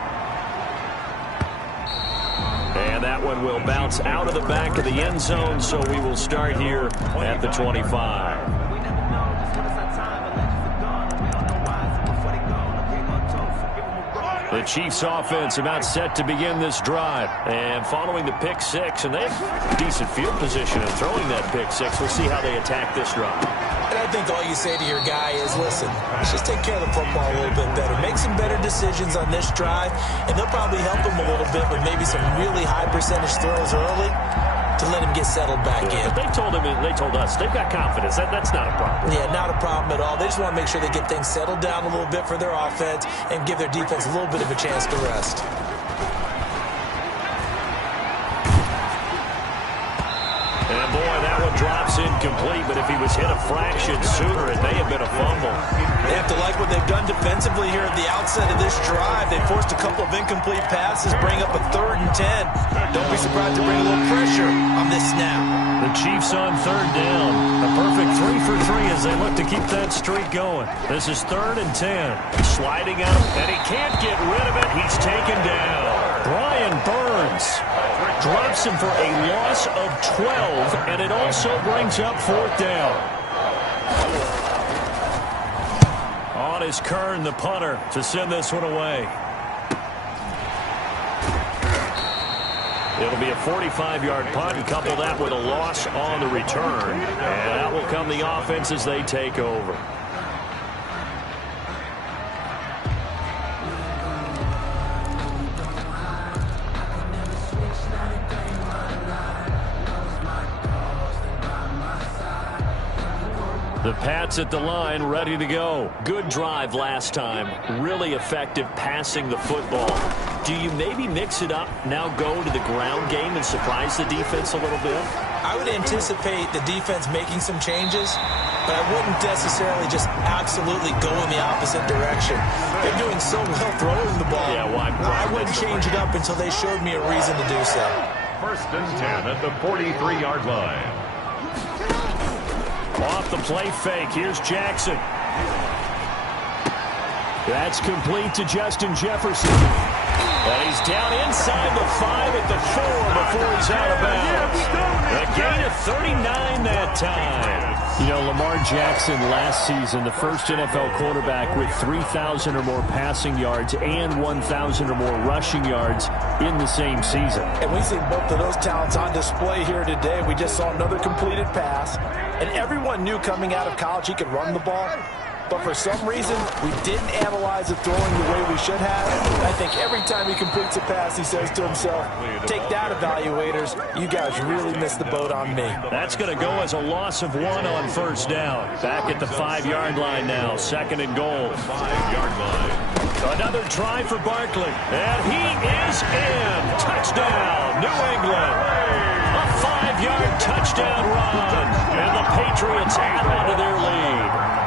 And that one will bounce out of the back of the end zone, so we will start here at the 25. The Chiefs offense about set to begin this drive. And following the pick six, and they have decent field position in throwing that pick six. We'll see how they attack this drive. And I think all you say to your guy is, listen, let's just take care of the football a little bit better. Make some better decisions on this drive, and they'll probably help him a little bit with maybe some really high percentage throws early to let him get settled back in. But they told us, they've got confidence. That's not a problem. Yeah, not a problem at all. They just want to make sure they get things settled down a little bit for their offense and give their defense a little bit of a chance to rest. And boy, that one drops incomplete, but if he was hit a fraction sooner, it may have been a fumble. They have to like what they've done defensively here at the outset of this drive. They forced a couple of incomplete passes, bring up a 3rd and 10. Don't be surprised to bring a little pressure on this snap. The Chiefs on 3rd down. A perfect 3 for 3 as they look to keep that streak going. This is 3rd and 10. Sliding out, and he can't get rid of it. He's taken down. Brian Burns drops him for a loss of 12, and it also brings up 4th down. On is Kern, the punter, to send this one away. It'll be a 45-yard punt, and couple that with a loss on the return. And out will come the offense as they take over. The Pats at the line, ready to go. Good drive last time. Really effective passing the football. Do you maybe mix it up, now go to the ground game and surprise the defense a little bit? I would anticipate the defense making some changes, but I wouldn't necessarily just absolutely go in the opposite direction. They're doing so well throwing the ball. Yeah, why? I wouldn't change it up until they showed me a reason to do so. 1st and 10 at the 43-yard line. Off the play fake, here's Jackson. That's complete to Justin Jefferson. And he's down inside the 5 at the 4 before he's out of bounds. A gain of 39 that time. You know, Lamar Jackson last season, the first NFL quarterback with 3,000 or more passing yards and 1,000 or more rushing yards in the same season. And we see both of those talents on display here today. We just saw another completed pass. And everyone knew coming out of college he could run the ball. But for some reason, we didn't analyze the throwing the way we should have. I think every time he completes a pass, he says to himself, take that, evaluators. You guys really missed the boat on me. That's going to go as a loss of 1 on first down. Back at the 5-yard line now, 2nd and goal. 5-yard line. Another try for Barkley. And he is in. Touchdown, New England. A 5-yard touchdown run. And the Patriots add on to their lead.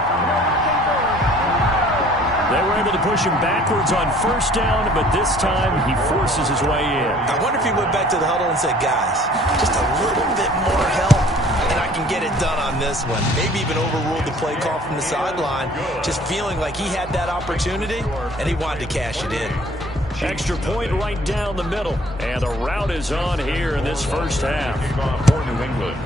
They were able to push him backwards on first down, but this time he forces his way in. I wonder if he went back to the huddle and said, guys, just a little bit more help, and I can get it done on this one. Maybe even overruled the play call from the sideline, just feeling like he had that opportunity, and he wanted to cash it in. Extra point right down the middle, and the route is on here in this first half. Kickoff for New England.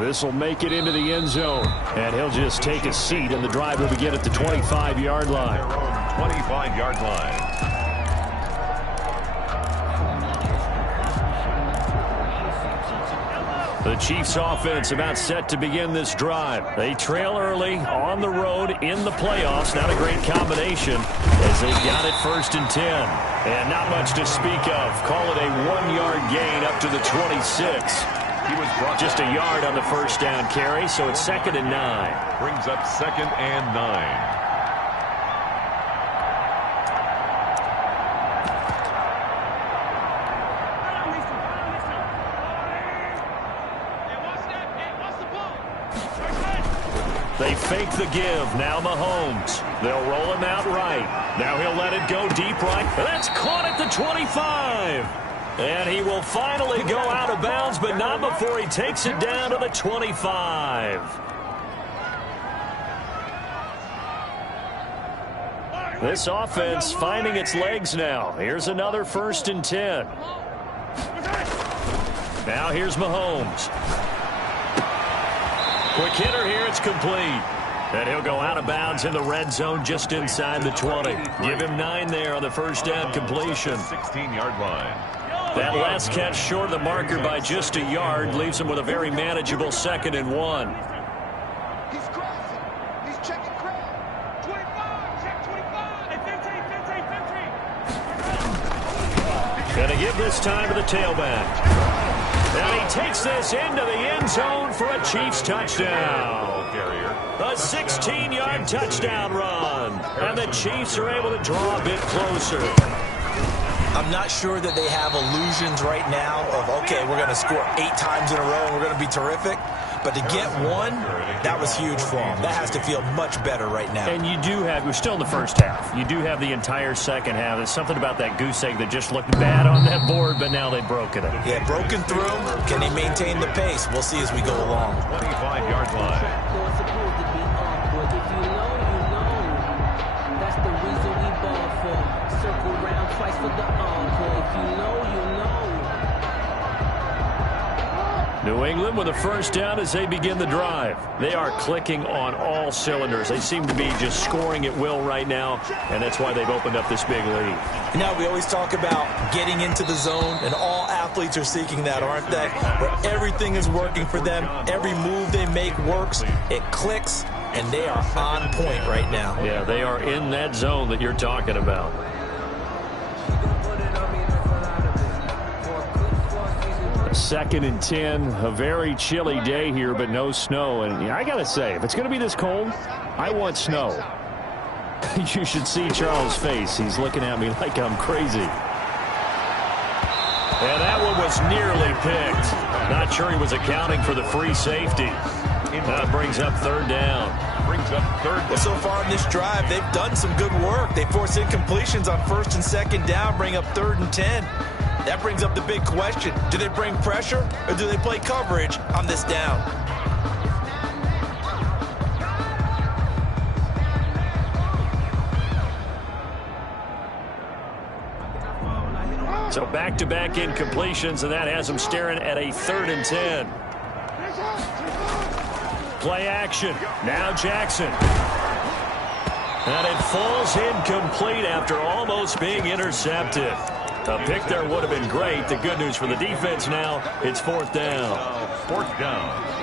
This will make it into the end zone, and he'll just take a seat, and the drive will begin at the 25-yard line. 25-yard line. The Chiefs offense about set to begin this drive. They trail early on the road in the playoffs. Not a great combination as they've got it 1st and 10. And not much to speak of. Call it a 1-yard gain up to the 26. He was brought just a yard on the first down carry, so it's 2nd and 9. Brings up 2nd and 9. They fake the give. Now Mahomes. They'll roll him out right. Now he'll let it go deep right. That's caught at the 25. And he will finally go out of bounds, but not before he takes it down to the 25. This offense finding its legs now. Here's another 1st and 10. Now here's Mahomes. Quick hitter here. It's complete. And he'll go out of bounds in the red zone just inside the 20. Give him 9 there on the first down completion. 16-yard line. That last catch short of the marker by just a yard leaves him with a very manageable 2nd and 1. He's crossing. He's checking crowd. 25. Check 25. 15. Going to give this time to the tailback. And he takes this into the end zone for a Chiefs touchdown. A 16-yard touchdown run. And the Chiefs are able to draw a bit closer. I'm not sure that they have illusions right now of, okay, we're going to score 8 times in a row and we're going to be terrific. But to get 1, that was huge for them. That has to feel much better right now. And you do have, we're still in the first half. You do have the entire second half. There's something about that goose egg that just looked bad on that board, but now they've broken it. Yeah, broken through. Can they maintain the pace? We'll see as we go along. 25-yard line. New England with a first down as they begin the drive. They are clicking on all cylinders. They seem to be just scoring at will right now, and that's why they've opened up this big lead. You know, we always talk about getting into the zone, and all athletes are seeking that, aren't they? Where everything is working for them. Every move they make works. It clicks, and they are on point right now. Yeah, they are in that zone that you're talking about. 2nd and 10, a very chilly day here, but no snow. And I got to say, if it's going to be this cold, I want snow. You should see Charles' face. He's looking at me like I'm crazy. And that one was nearly picked. Not sure he was accounting for the free safety. That brings up 3rd down. Well, so far in this drive, they've done some good work. They force incompletions on 1st and 2nd down, bring up 3rd and 10. That brings up the big question. Do they bring pressure or do they play coverage on this down? So back-to-back incompletions, and that has them staring at a 3rd and 10. Play action. Now Jackson. And it falls incomplete after almost being intercepted. A pick there would have been great. The good news for the defense now, it's 4th down. 4th down.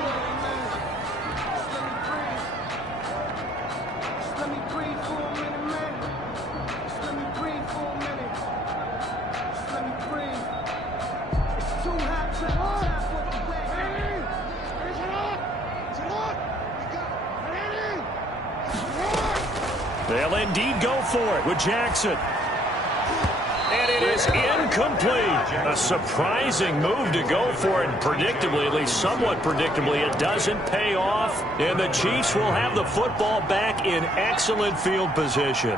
They'll indeed go for it with Jackson. And it is incomplete. A surprising move to go for it. Predictably, at least somewhat predictably, it doesn't pay off. And the Chiefs will have the football back in excellent field position.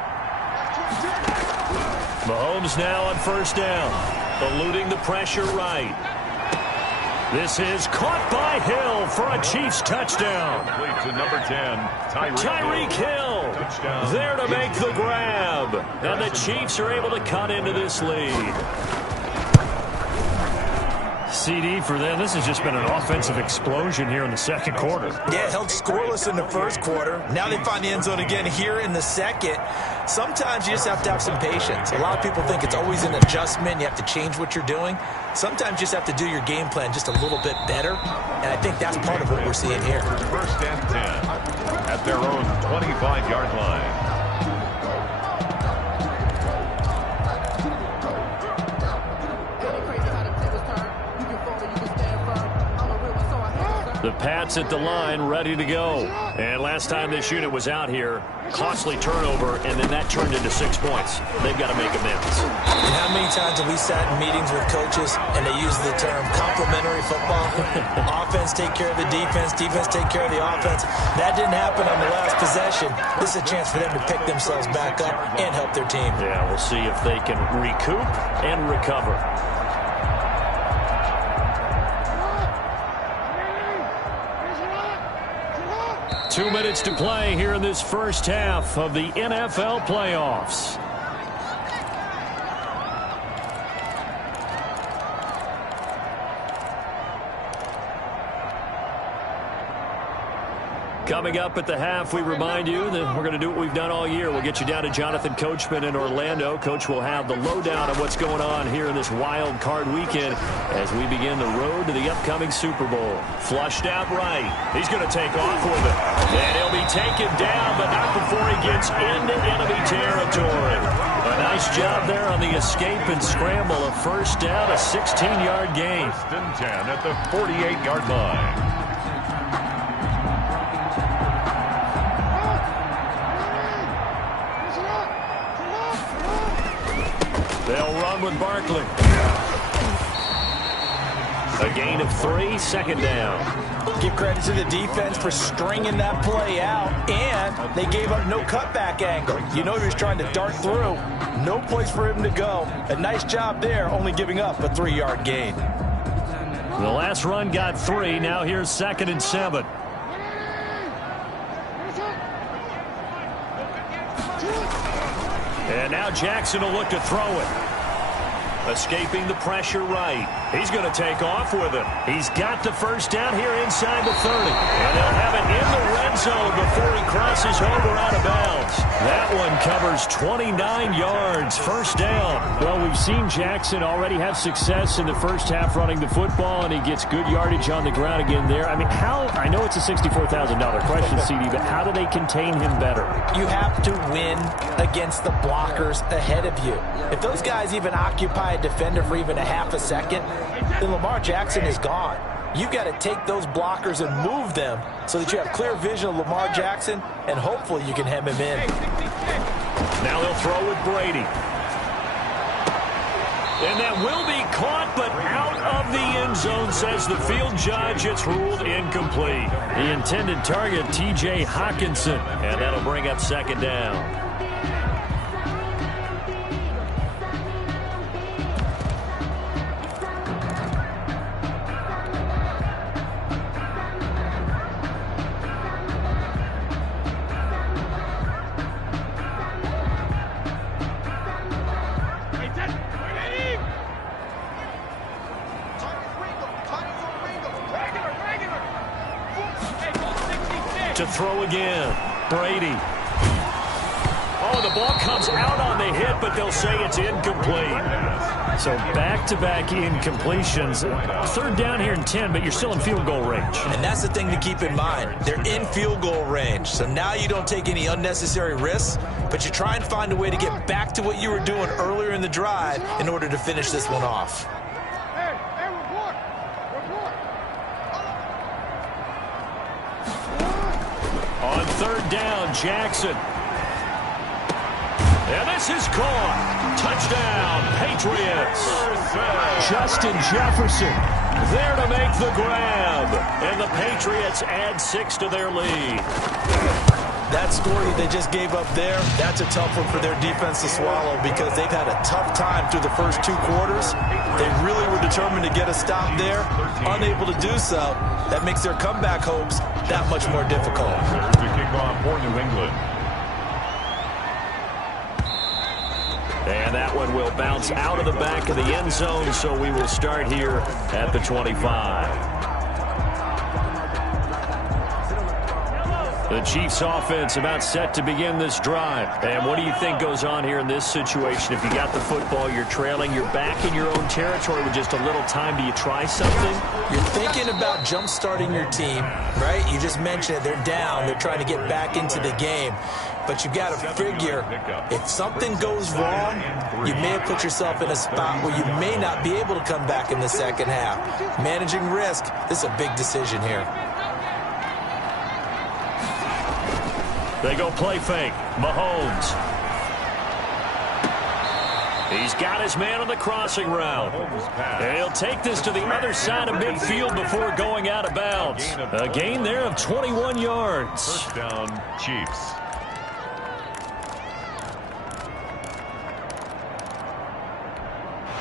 Mahomes now on 1st down. Eluding the pressure right. This is caught by Hill for a Chiefs touchdown. Complete to number 10, Tyreek Hill. Touchdown. There to make the grab. And the Chiefs are able to cut into this lead. CD for them. This has just been an offensive explosion here in the 2nd quarter. Yeah, held scoreless in the 1st quarter. Now they find the end zone again here in the 2nd. Sometimes you just have to have some patience. A lot of people think it's always an adjustment. You have to change what you're doing. Sometimes you just have to do your game plan just a little bit better. And I think that's part of what we're seeing here. 1st and 10 at their own 25-yard line. The Pats at the line, ready to go. And last time this unit was out here, costly turnover, and then that turned into 6 points. They've got to make amends. And how many times have we sat in meetings with coaches and they use the term complementary football? Offense take care of the defense, defense take care of the offense. That didn't happen on the last possession. This is a chance for them to pick themselves back up and help their team. Yeah, we'll see if they can recoup and recover. Two minutes to play here in this 1st half of the NFL playoffs. Coming up at the half, we remind you that we're going to do what we've done all year. We'll get you down to Jonathan Coachman in Orlando. Coach will have the lowdown of what's going on here in this wild card weekend as we begin the road to the upcoming Super Bowl. Flushed out right. He's going to take off with it. And he'll be taken down, but not before he gets into enemy territory. A nice job there on the escape and scramble. A 1st down, a 16-yard gain. 1st and 10 at the 48-yard line. They'll run with Barkley. A gain of 3, 2nd down. Give credit to the defense for stringing that play out, and they gave up no cutback angle. You know he was trying to dart through. No place for him to go. A nice job there, only giving up a 3-yard gain. The last run got 3. Now here's 2nd and 7. And now Jackson will look to throw it. Escaping the pressure right. He's going to take off with it. He's got the 1st down here inside the 30. And they'll have it in the red zone before he crosses over out of bounds. That one covers 29 yards. 1st down. Well, we've seen Jackson already have success in the 1st half running the football, and he gets good yardage on the ground again there. I mean, I know it's a $64,000 question, CD, but how do they contain him better? You have to win against the blockers ahead of you. If those guys even occupy a defender for even a half a second, then Lamar Jackson is gone. You've got to take those blockers and move them so that you have clear vision of Lamar Jackson, and hopefully you can hem him in. Now they'll throw with Brady. And that will be caught, but out of the end zone, says the field judge. It's ruled incomplete. The intended target, T.J. Hockenson. And that'll bring up 2nd down. To throw again. Brady. Oh, the ball comes out on the hit, but they'll say it's incomplete. So back-to-back incompletions. Third down here in 10, but you're still in field goal range. And that's the thing to keep in mind. They're in field goal range. So now you don't take any unnecessary risks, but you try and find a way to get back to what you were doing earlier in the drive in order to finish this one off. On third down, Jackson. And this is caught. Touchdown, Patriots. Justin Jefferson there to make the grab. And the Patriots add 6 to their lead. That score that they just gave up there, that's a tough one for their defense to swallow because they've had a tough time through the first 2 quarters. They really were determined to get a stop there, unable to do so. That makes their comeback hopes that much more difficult. To kick off for New England. And that one will bounce out of the back of the end zone, so we will start here at the 25. The Chiefs offense about set to begin this drive. And what do you think goes on here in this situation? If you got the football, you're trailing, you're back in your own territory with just a little time. Do you try something? You're thinking about jump-starting your team, right? You just mentioned it. They're down. They're trying to get back into the game. But you've got to figure, if something goes wrong, you may have put yourself in a spot where you may not be able to come back in the second half. Managing risk, this is a big decision here. They go play fake. Mahomes. He's got his man on the crossing route. And he'll take this to the other side of midfield before going out of bounds. A gain there of 21 yards. First down, Chiefs.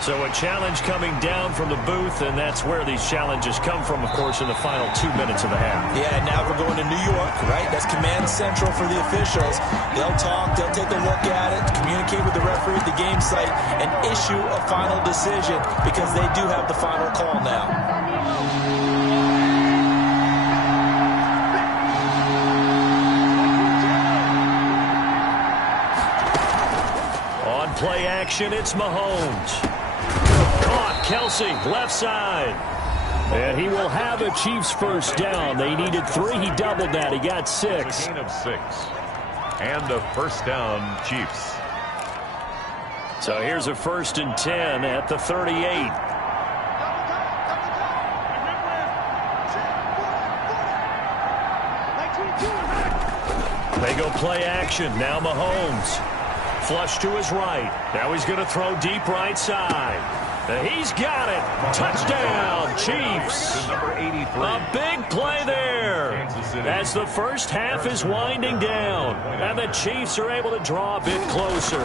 So a challenge coming down from the booth, and that's where these challenges come from, of course, in the final 2 minutes of the half. Yeah, now we're going to New York, right? That's command central for the officials. They'll talk, they'll take a look at it, communicate with the referee at the game site, and issue a final decision because they do have the final call now. On play action, it's Mahomes. Caught, Kelsey, left side. And he will have a Chiefs first down. They needed 3. He doubled that. He got 6. A gain of 6. And a first down, Chiefs. So here's a 1st and 10 at the 38. They go play action. Now Mahomes. Flush to his right. Now he's going to throw deep right side. He's got it. Touchdown, Chiefs. Number 83. A big play there as the first half is winding down. And the Chiefs are able to draw a bit closer.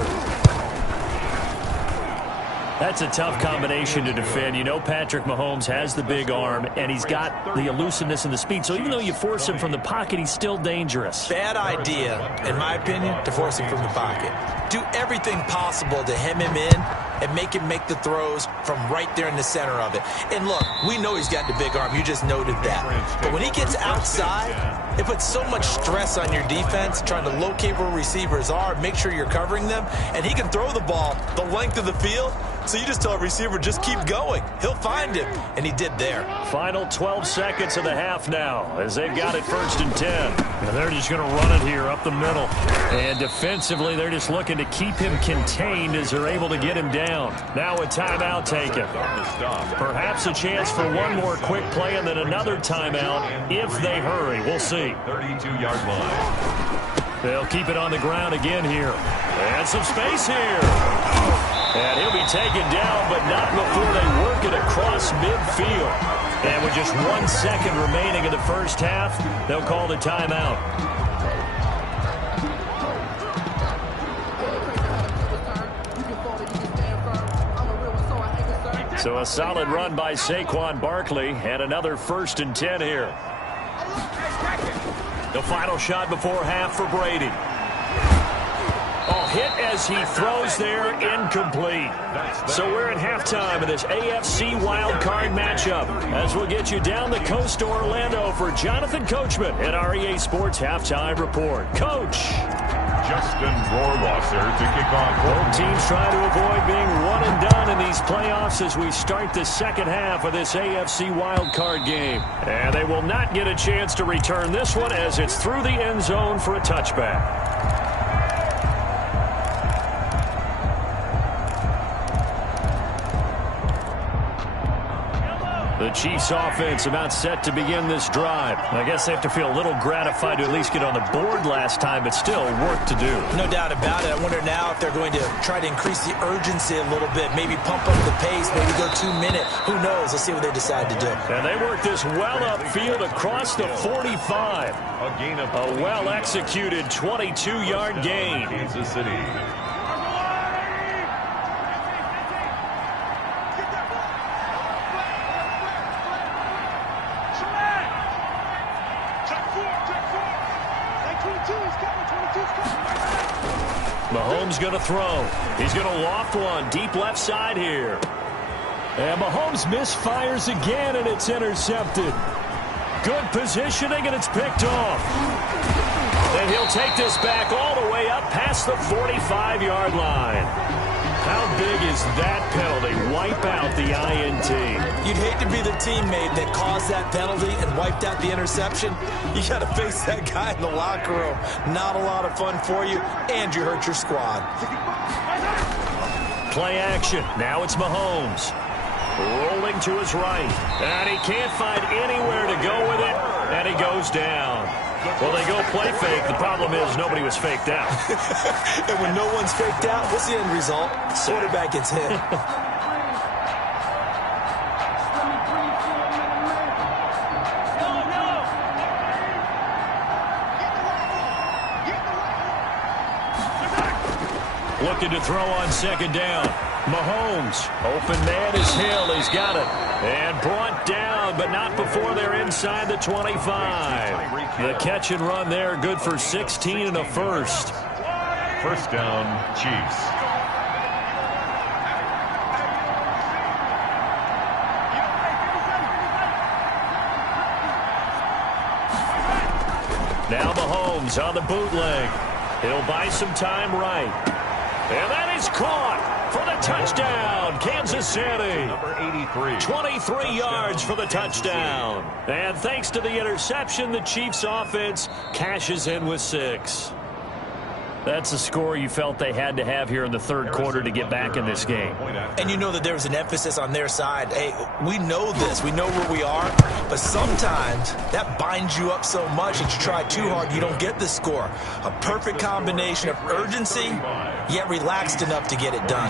That's a tough combination to defend. You know Patrick Mahomes has the big arm, and he's got the elusiveness and the speed. So even though you force him from the pocket, he's still dangerous. Bad idea, in my opinion, to force him from the pocket. Do everything possible to hem him in and make him make the throws from right there in the center of it. And look, we know he's got the big arm. You just noted that. But when he gets outside, it puts so much stress on your defense trying to locate where receivers are, make sure you're covering them, and he can throw the ball the length of the field. So you just tell a receiver, just keep going. He'll find him, and he did there. Final 12 seconds of the half now as they've got it 1st and 10. And they're just going to run it here up the middle. And defensively, they're just looking to keep him contained as they're able to get him down. Now a timeout taken. Perhaps a chance for one more quick play and then another timeout if they hurry. We'll see. 32-yard line. They'll keep it on the ground again here. And some space here. And he'll be taken down, but not before they work it across midfield. And with just 1 second remaining in the first half, they'll call the timeout. So a solid run by Saquon Barkley, and another 1st and 10 here. The final shot before half for Brady. Oh, hit as he throws there, incomplete. So we're at halftime of this AFC wildcard matchup as we'll get you down the coast to Orlando for Jonathan Coachman at our EA Sports Halftime Report. Coach. Justin Rohrwasser to kick off. Both teams trying to avoid being one and done in these playoffs as we start the second half of this AFC wildcard game. And they will not get a chance to return this one as it's through the end zone for a touchback. The Chiefs offense about set to begin this drive. I guess they have to feel a little gratified to at least get on the board last time, but still work to do. No doubt about it. I wonder now if they're going to try to increase the urgency a little bit, maybe pump up the pace, maybe go 2 minute. Who knows? Let's see what they decide to do. And they work this well upfield across the 45. A well-executed 22-yard gain. Kansas City. Mahomes going to throw. He's going to loft one deep left side here. And Mahomes misfires again, and it's intercepted. Good positioning, and it's picked off. And he'll take this back all the way up past the 45-yard line. How big is that penalty? Wipe out the INT. You'd hate to be the teammate that caused that penalty and wiped out the interception. You got to face that guy in the locker room. Not a lot of fun for you, and you hurt your squad. Play action. Now it's Mahomes. Rolling to his right. And he can't find anywhere to go with it, and he goes down. Well, they go play fake. The problem is nobody was faked out. And when no one's faked out, what's the end result? Quarterback gets hit. Looking to throw on second down. Mahomes. Open man is Hill. He's got it. And brought down, but not before they're inside the 25. The catch and run there, good for 16 and a first. First down, Chiefs. Now Mahomes on the bootleg. He'll buy some time right. And that is caught for the touchdown, Kansas City. Number 83. 23 yards for the touchdown. And thanks to the interception, the Chiefs offense cashes in with 6. That's a score you felt they had to have here in the third quarter to get back in this game. And you know that there was an emphasis on their side. Hey, we know this. We know where we are. But sometimes that binds you up so much that you try too hard, you don't get the score. A perfect combination of urgency, yet relaxed enough to get it done.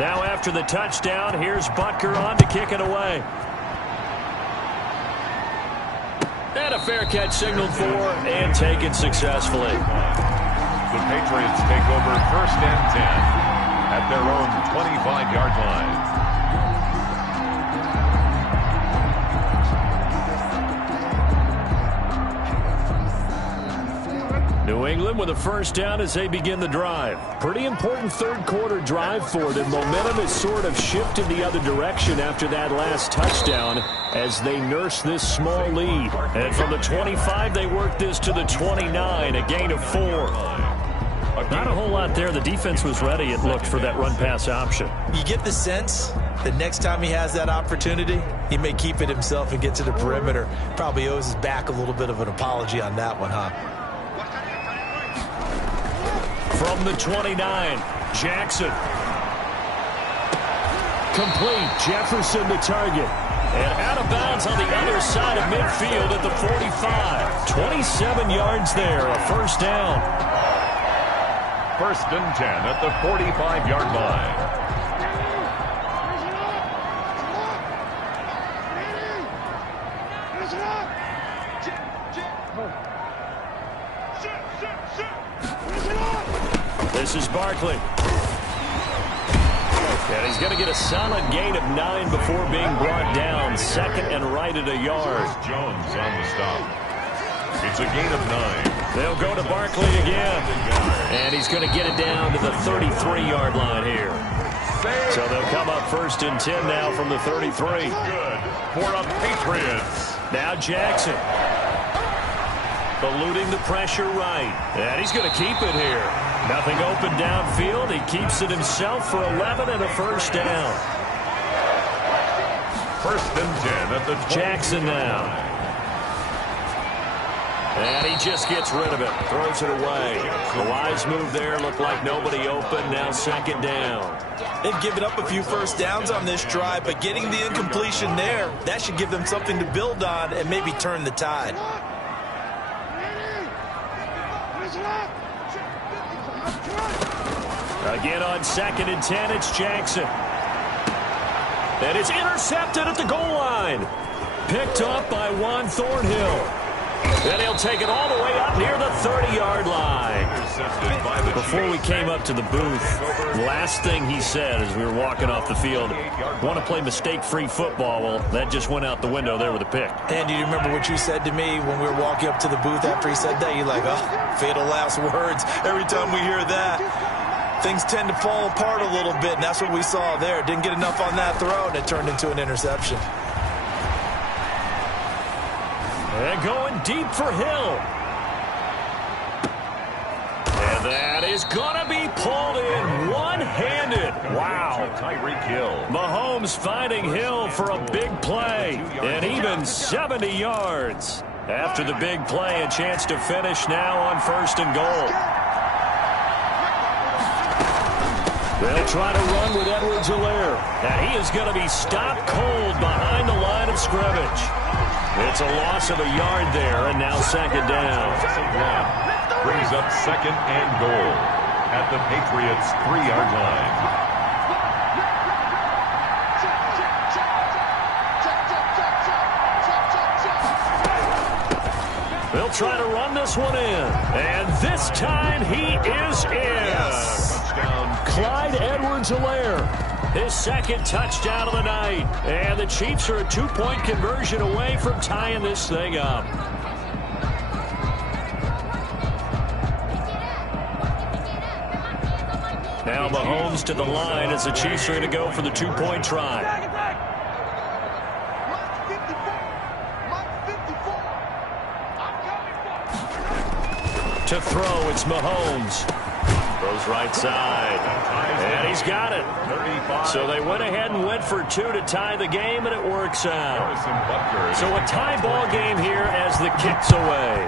Now after the touchdown, here's Butker on to kick it away. And a fair catch signaled for and taken successfully. The Patriots take over first and 10 at their own 25-yard line. New England with a first down as they begin the drive. Pretty important third quarter drive for them. Momentum has sort of shifted the other direction after that last touchdown as they nurse this small lead. And from the 25, they work this to the 29, a gain of 4. Not a whole lot there. The defense was ready, it looked, for that run-pass option. You get the sense that next time he has that opportunity, he may keep it himself and get to the perimeter. Probably owes his back a little bit of an apology on that one, huh? From the 29, Jackson. Complete. Jefferson the target. And out of bounds on the other side of midfield at the 45. 27 yards there, a first down. First and 10 at the 45-yard line. This is Barkley. And he's going to get a solid gain of 9 before being brought down. Second and right at a yard. Jones on the stop. It's a gain of 9. They'll go to Barkley again. And he's going to get it down to the 33-yard line here. So they'll come up 1st and 10 now from the 33. Good for the Patriots. Now Jackson. Eluding the pressure right. And he's going to keep it here. Nothing open downfield. He keeps it himself for 11 and a 1st down. 1st and 10 at the 20. Jackson now. And he just gets rid of it. Throws it away. The wise move there. Looked like nobody open. Now 2nd down. They've given up a few 1st downs on this drive, but getting the incompletion there, that should give them something to build on and maybe turn the tide. Again on 2nd and 10, it's Jackson. And it's intercepted at the goal line. Picked up by Juan Thornhill. Then he'll take it all the way up near the 30-yard line. Before we came up to the booth, last thing he said as we were walking off the field, want to play mistake-free football. Well, that just went out the window there with a pick. And do you remember what you said to me when we were walking up to the booth after he said that? You're like, oh, fatal last words. Every time we hear that, things tend to fall apart a little bit, and that's what we saw there. Didn't get enough on that throw, and it turned into an interception. And going deep for Hill. And that is going to be pulled in one-handed. Wow. Tyreek Hill. Mahomes finding Hill for a big play. And even 70 yards. After the big play, a chance to finish now on 1st and goal. They'll try to run with Edwards-Helaire. And he is going to be stopped cold behind the line of scrimmage. It's a loss of a yard there, and now 2nd down. Brings up 2nd and goal at the Patriots' 3-yard line. They'll try to run this one in, and this time he is in. Yes. Touchdown. Clyde Edwards-Helaire. His 2nd touchdown of the night. And the Chiefs are a 2-point conversion away from tying this thing up. Now Mahomes to the line as the Chiefs are going to go for the 2-point try. To throw, it's Mahomes. Throws right side. And he's got it. So they went ahead and went for 2 to tie the game, and it works out. So a tie ball game here as the kick's away.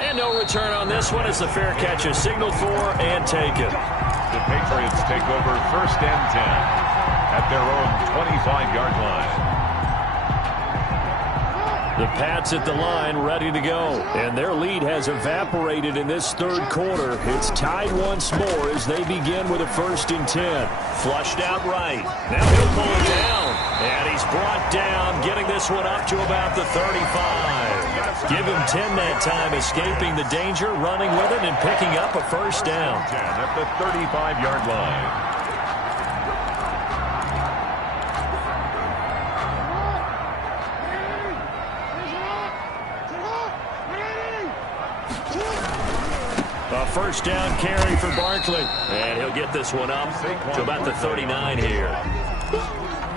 And no return on this one as the fair catch is signaled for and taken. The Patriots take over 1st and 10 at their own 25-yard line. The Pats at the line ready to go. And their lead has evaporated in this 3rd quarter. It's tied once more as they begin with a 1st and 10. Flushed out right. Now he'll pull it down. And he's brought down, getting this one up to about the 35. Give him 10 that time, escaping the danger, running with it, and picking up a 1st down. 10 at the 35-yard line. A 1st down carry for Barkley. And he'll get this one up to about the 39 here.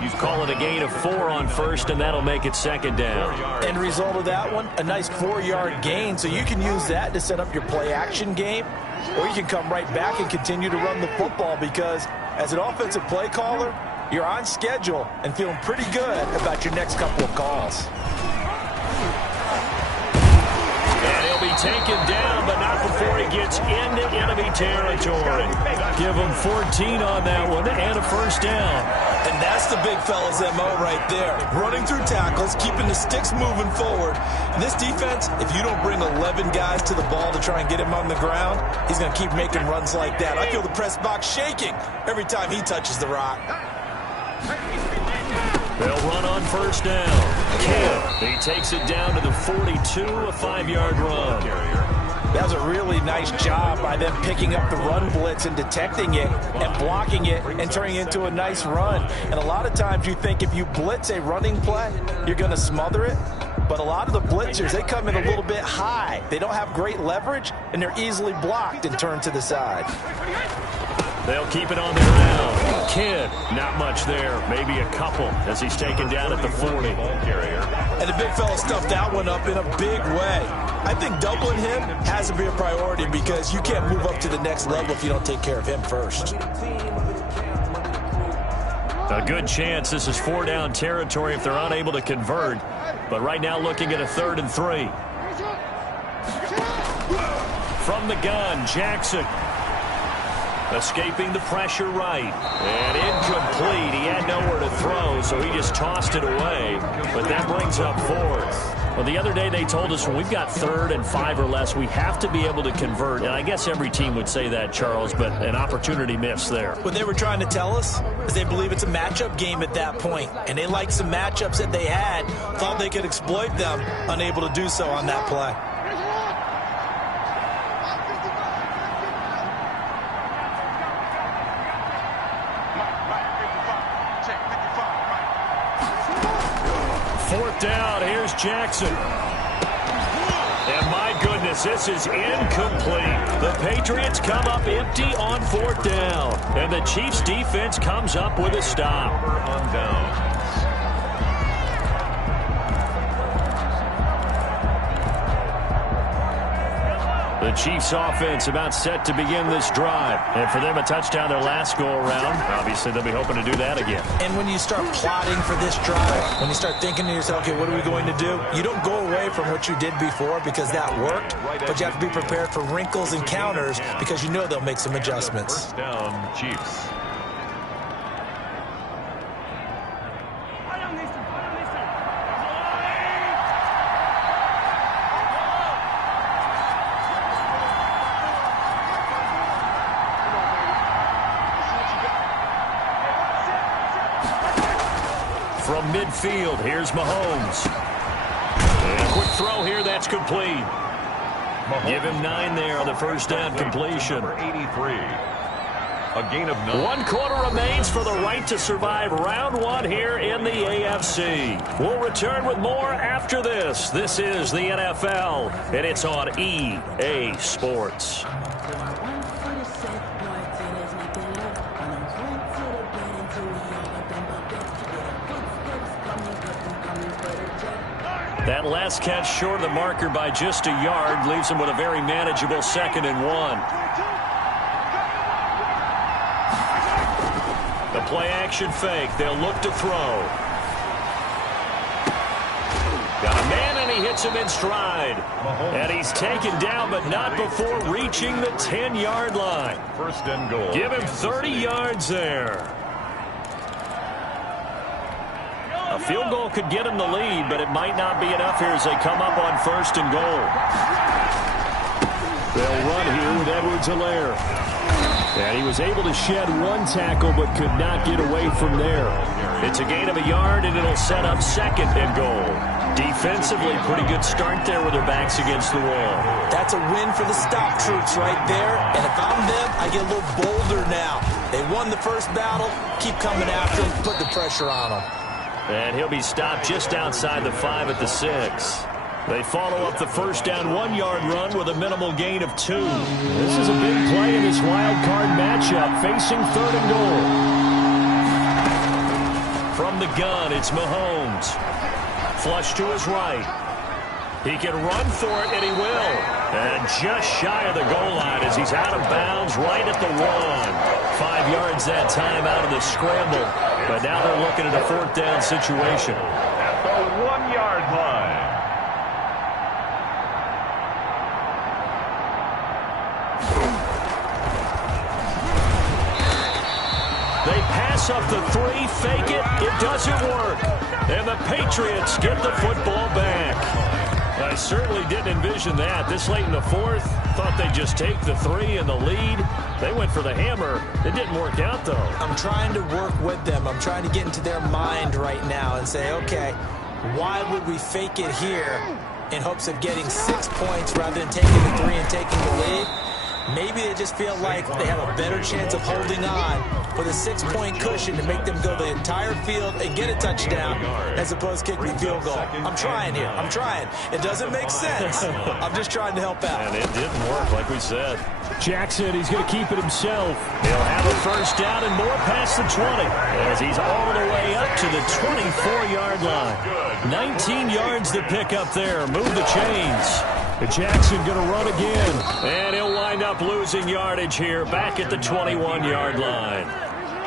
You call it a gain of 4 on 1st, and that'll make it 2nd down. End result of that one, a nice 4-yard gain. So you can use that to set up your play-action game, or you can come right back and continue to run the football because as an offensive play caller, you're on schedule and feeling pretty good about your next couple of calls. Taken down, but not before he gets into enemy territory. Give him 14 on that one and a 1st down. And that's the big fella's MO right there. Running through tackles, keeping the sticks moving forward. And this defense, if you don't bring 11 guys to the ball to try and get him on the ground, he's going to keep making runs like that. I feel the press box shaking every time he touches the rock. They'll run on 1st down. He takes it down to the 42, a 5-yard run. That was a really nice job by them picking up the run blitz and detecting it and blocking it and turning it into a nice run. And a lot of times you think if you blitz a running play, you're going to smother it. But a lot of the blitzers, they come in a little bit high. They don't have great leverage, and they're easily blocked and turned to the side. They'll keep it on the ground. Kidd, not much there. Maybe a couple as he's taken down at the 40. And the big fella stuffed that one up in a big way. I think doubling him has to be a priority because you can't move up to the next level if you don't take care of him first. A good chance this is 4-down territory if they're unable to convert. But right now looking at a 3rd and 3. From the gun, Jackson. Escaping the pressure right. And incomplete. He had nowhere to throw, so he just tossed it away. But that brings up 4th. Well, the other day they told us when we've got 3rd and 5 or less, we have to be able to convert. And I guess every team would say that, Charles, but an opportunity missed there. What they were trying to tell us is they believe it's a matchup game at that point. And they liked some matchups that they had, thought they could exploit them, unable to do so on that play. Down, here's Jackson. And my goodness, this is incomplete. The Patriots come up empty on 4th down. And the Chiefs defense comes up with a stop. On down. The Chiefs offense about set to begin this drive. And for them, a touchdown their last go-around. Obviously, they'll be hoping to do that again. And when you start plotting for this drive, when you start thinking to yourself, okay, what are we going to do? You don't go away from what you did before because that worked, but you have to be prepared for wrinkles and counters because you know they'll make some adjustments. 1st down, Chiefs. From midfield, here's Mahomes. And a quick throw here, that's complete. Mahomes. Give him 9 there on the 1st down completion. Number 83. A gain of 9. 1 quarter remains for the right to survive round 1 here in the AFC. We'll return with more after this. This is the NFL, and it's on EA Sports. That last catch short of the marker by just a yard leaves him with a very manageable 2nd and 1. The play-action fake. They'll look to throw. Got a man, and he hits him in stride. And he's taken down, but not before reaching the 10-yard line. 1st and goal. Give him 30 yards there. A field goal could get him the lead, but it might not be enough here as they come up on 1st and goal. They'll run here with Edwards-Helaire. And he was able to shed 1 tackle, but could not get away from there. It's a gain of a yard, and it'll set up 2nd and goal. Defensively, pretty good start there with their backs against the wall. That's a win for the stop troops right there. And if I'm them, I get a little bolder now. They won the first battle. Keep coming after them. Put the pressure on them. And he'll be stopped just outside the 5 at the 6. They follow up the 1st down 1-yard run with a minimal gain of 2. This is a big play in this wild card matchup, facing 3rd and goal. From the gun, it's Mahomes. Flush to his right. He can run for it, and he will. And just shy of the goal line as he's out of bounds right at the 1. 5 yards that time out of the scramble. But now they're looking at a 4th down situation. At the 1-yard line. They pass up the 3, fake it, it doesn't work. And the Patriots get the football back. I certainly didn't envision that. This late in the 4th, thought they'd just take the 3 and the lead. They went for the hammer. It didn't work out, though. I'm trying to work with them. I'm trying to get into their mind right now and say, okay, why would we fake it here in hopes of getting 6 points rather than taking the 3 and taking the lead. Maybe they just feel like they have a better chance of holding on with a 6-point cushion to make them go the entire field and get a touchdown as opposed to kicking the field goal. I'm trying here. I'm trying. It doesn't make sense. I'm just trying to help out. And it didn't work, like we said. Jackson, he's going to keep it himself. He'll have a first down and more past the 20 as he's all the way up to the 24-yard line. 19 yards to pick up there. Move the chains. Jackson going to run again. And he'll wind up losing yardage here back at the 21-yard line.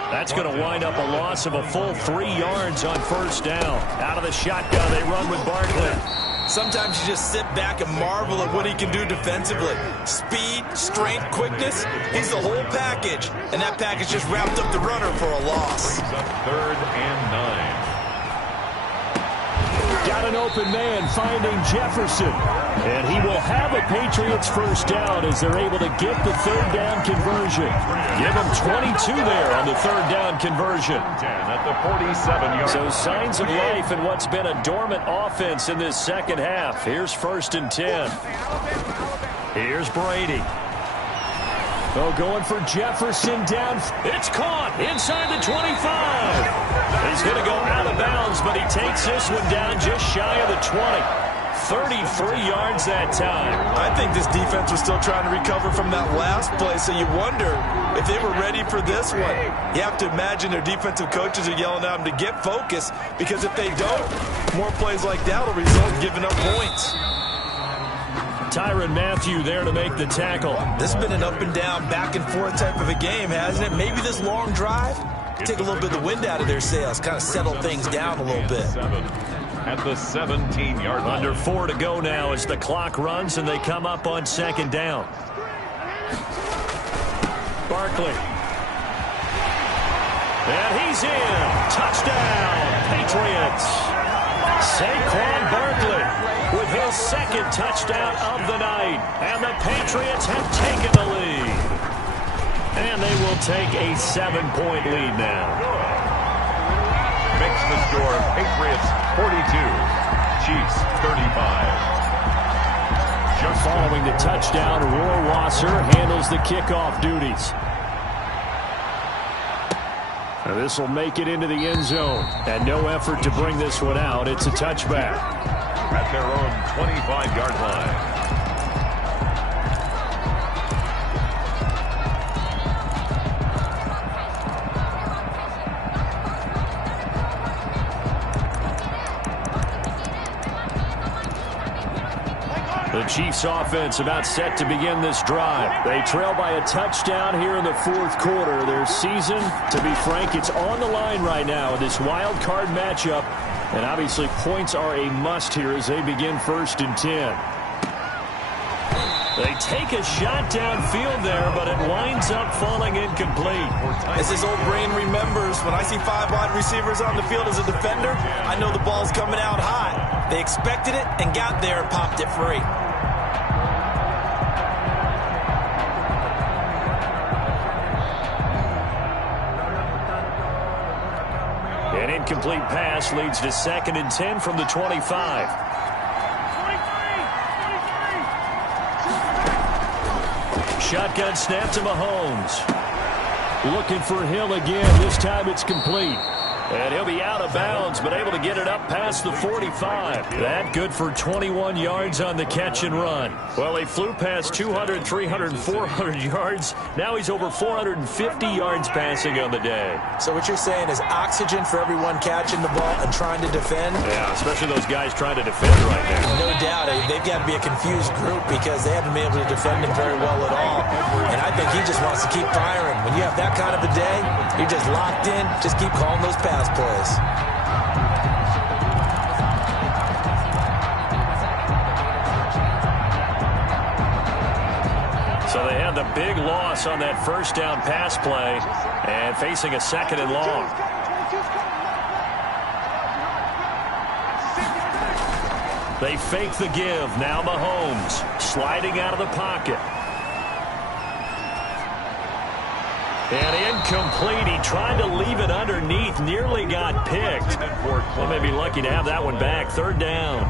That's going to wind up a loss of a full 3 yards on first down. Out of the shotgun, they run with Barkley. Sometimes you just sit back and marvel at what he can do defensively. Speed, strength, quickness, he's the whole package. And that package just wrapped up the runner for a loss. Brings up 3rd and 9. Got an open man finding Jefferson. And he will have a Patriots first down as they're able to get the 3rd down conversion. Give him 22 there on the 3rd down conversion. 10 at the 47-yard. So signs of life in what's been a dormant offense in this second half. Here's 1st and 10. Here's Brady. Oh, going for Jefferson down. It's caught inside the 25. He's going to go out of bounds, but he takes this one down just shy of the 20. 33 yards that time. I think this defense was still trying to recover from that last play, so you wonder if they were ready for this one. You have to imagine their defensive coaches are yelling at them to get focused, because if they don't, more plays like that will result in giving up points. Tyrann Mathieu there to make the tackle. This has been an up and down, back and forth type of a game, hasn't it? Maybe this long drive take a little bit of the wind out of their sails, kind of settle things down a little bit. At the 17-yard line. Under 4 to go now as the clock runs and they come up on 2nd down. Barkley. And he's in. Touchdown, Patriots. Saquon Barkley with his 2nd touchdown of the night. And the Patriots have taken the lead. And they will take a 7-point lead now. Makes the score Patriots 42, Chiefs 35. Just following the touchdown, Rohrwasser handles the kickoff duties. And this will make it into the end zone. And no effort to bring this one out. It's a touchback. At their own 25-yard line. The Chiefs offense about set to begin this drive. They trail by a touchdown here in the 4th quarter. Their season, to be frank, it's on the line right now in this wild card matchup. And obviously points are a must here as they begin 1st and 10. They take a shot downfield there, but it winds up falling incomplete. As his old brain remembers, when I see 5 wide receivers on the field as a defender, I know the ball's coming out hot. They expected it and got there and popped it free. An incomplete pass leads to 2nd and 10 from the 25. Shotgun snap to Mahomes. Looking for Hill again. This time it's complete. And he'll be out of bounds, but able to get it up past the 45. That good for 21 yards on the catch and run. Well, he flew past 200, 300, 400 yards. Now he's over 450 yards passing on the day. So what you're saying is oxygen for everyone catching the ball and trying to defend? Yeah, especially those guys trying to defend right now. No doubt. They've got to be a confused group because they haven't been able to defend him very well at all. And I think he just wants to keep firing. When you have that kind of a day, you're just locked in. Just keep calling those pass plays. So they had the big loss on that first down pass play and facing a 2nd and long. They fake the give. Now Mahomes sliding out of the pocket. And incomplete. He tried to leave it underneath. Nearly got picked. They may be lucky to have that one back. 3rd down.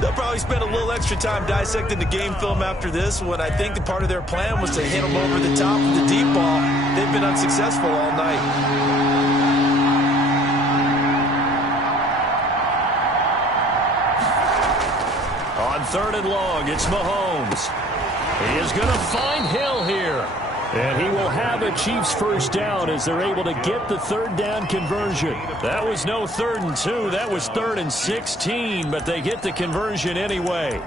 They'll probably spend a little extra time dissecting the game film after this one. I think the part of their plan was to hit them over the top with the deep ball. They've been unsuccessful all night. On 3rd and long, it's Mahomes. He is going to find Hill here. And he will have a Chiefs first down as they're able to get the 3rd down conversion. That was no 3rd and 2. That was 3rd and 16, but they get the conversion anyway.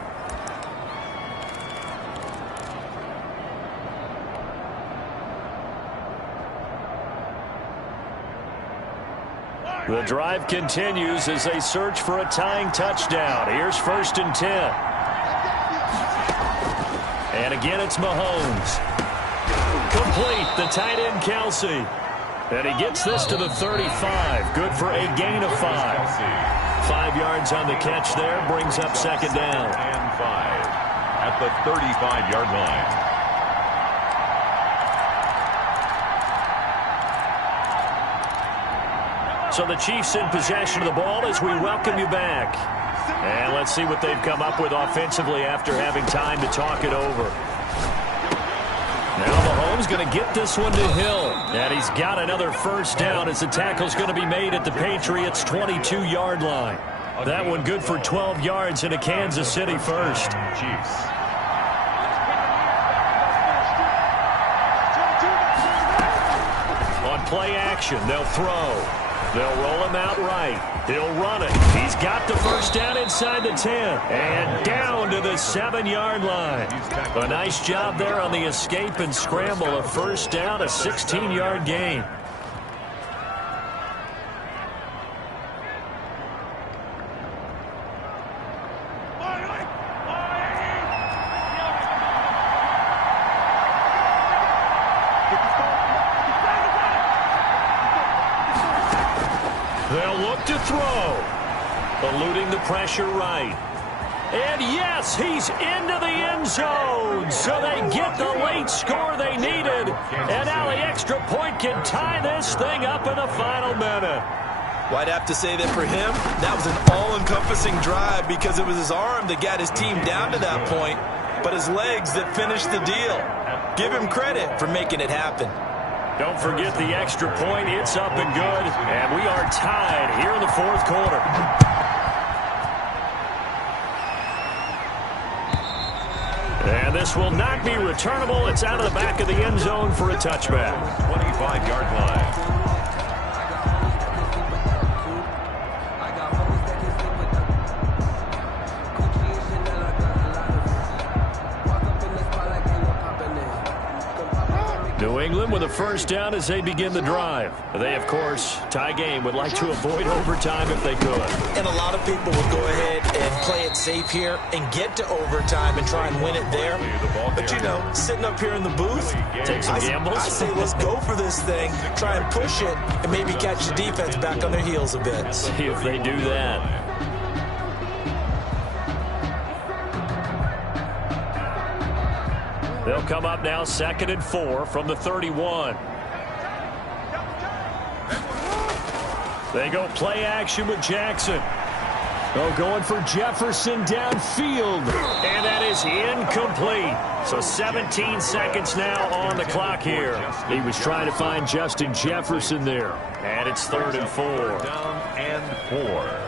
The drive continues as they search for a tying touchdown. Here's 1st and 10. And again, it's Mahomes. Complete, the tight end, Kelsey. And he gets this to the 35. Good for a gain of 5. 5 yards on the catch there. Brings up 2nd down. And 5 at the 35-yard line. So the Chiefs in possession of the ball as we welcome you back. And let's see what they've come up with offensively after having time to talk it over. Now Mahomes going to get this one to Hill. And he's got another first down as the tackle's going to be made at the Patriots' 22-yard line. That one good for 12 yards in a Kansas City first. Chiefs. On play action, they'll throw. They'll roll him out right. He'll run it. He's got the first down inside the 10. And down to the 7-yard line. A nice job there on the escape and scramble. A first down, a 16-yard gain. They'll look to throw. Eluding the pressure right. And yes, he's into the end zone. So they get the late score they needed. And now the extra point can tie this thing up in the final minute. Well, I'd have to say that for him, that was an all-encompassing drive because it was his arm that got his team down to that point, but his legs that finished the deal. Give him credit for making it happen. Don't forget the extra point. It's up and good. And we are tied here in the 4th quarter. And this will not be returnable. It's out of the back of the end zone for a touchback. 25-yard line. New England with a first down as they begin the drive. They, of course, tie game, would like to avoid overtime if they could. And a lot of people would go ahead and play it safe here and get to overtime and try and win it there. But, you know, sitting up here in the booth, take some gambles. I say let's go for this thing, try and push it, and maybe catch the defense back on their heels a bit. See if they do that. They'll come up now 2nd and 4 from the 31. They go play action with Jackson. Oh, going for Jefferson downfield. And that is incomplete. So 17 seconds now on the clock here. He was trying to find Justin Jefferson there. And it's 3rd and 4. Down and 4.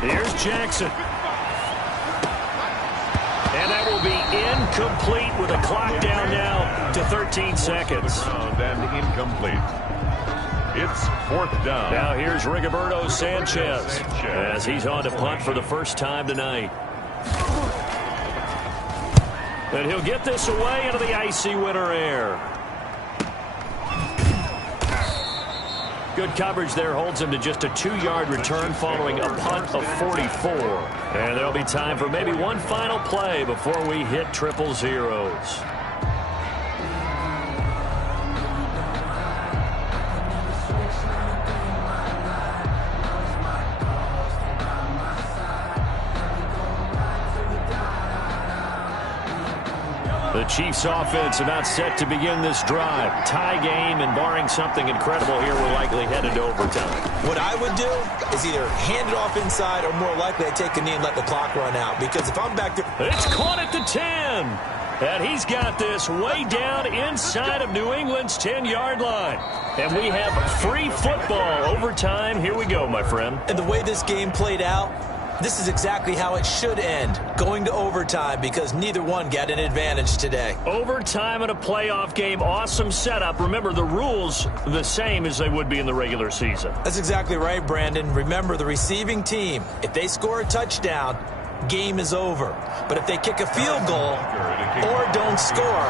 Here's Jackson. And that will be incomplete with a clock down now to 13 seconds. And incomplete. It's 4th down. Now here's Rigoberto Sanchez as he's on to punt for the first time tonight. And he'll get this away into the icy winter air. Good coverage there holds him to just a 2-yard return following a punt of 44. And there'll be time for maybe one final play before we hit triple zeros. The The Chiefs offense about set to begin this drive. Tie game, and barring something incredible here, we're likely headed to overtime. What I would do is either hand it off inside or more likely I take a knee and let the clock run out. Because if I'm back there... It's caught at the 10. And he's got this way down inside of New England's 10-yard line. And we have free football. Overtime. Here we go, my friend. And the way this game played out, this is exactly how it should end, going to overtime, because neither one got an advantage today. Overtime in a playoff game, awesome setup. Remember, the rules the same as they would be in the regular season. That's exactly right, Brandon. Remember, the receiving team, if they score a touchdown, game is over. But if they kick a field goal or don't score,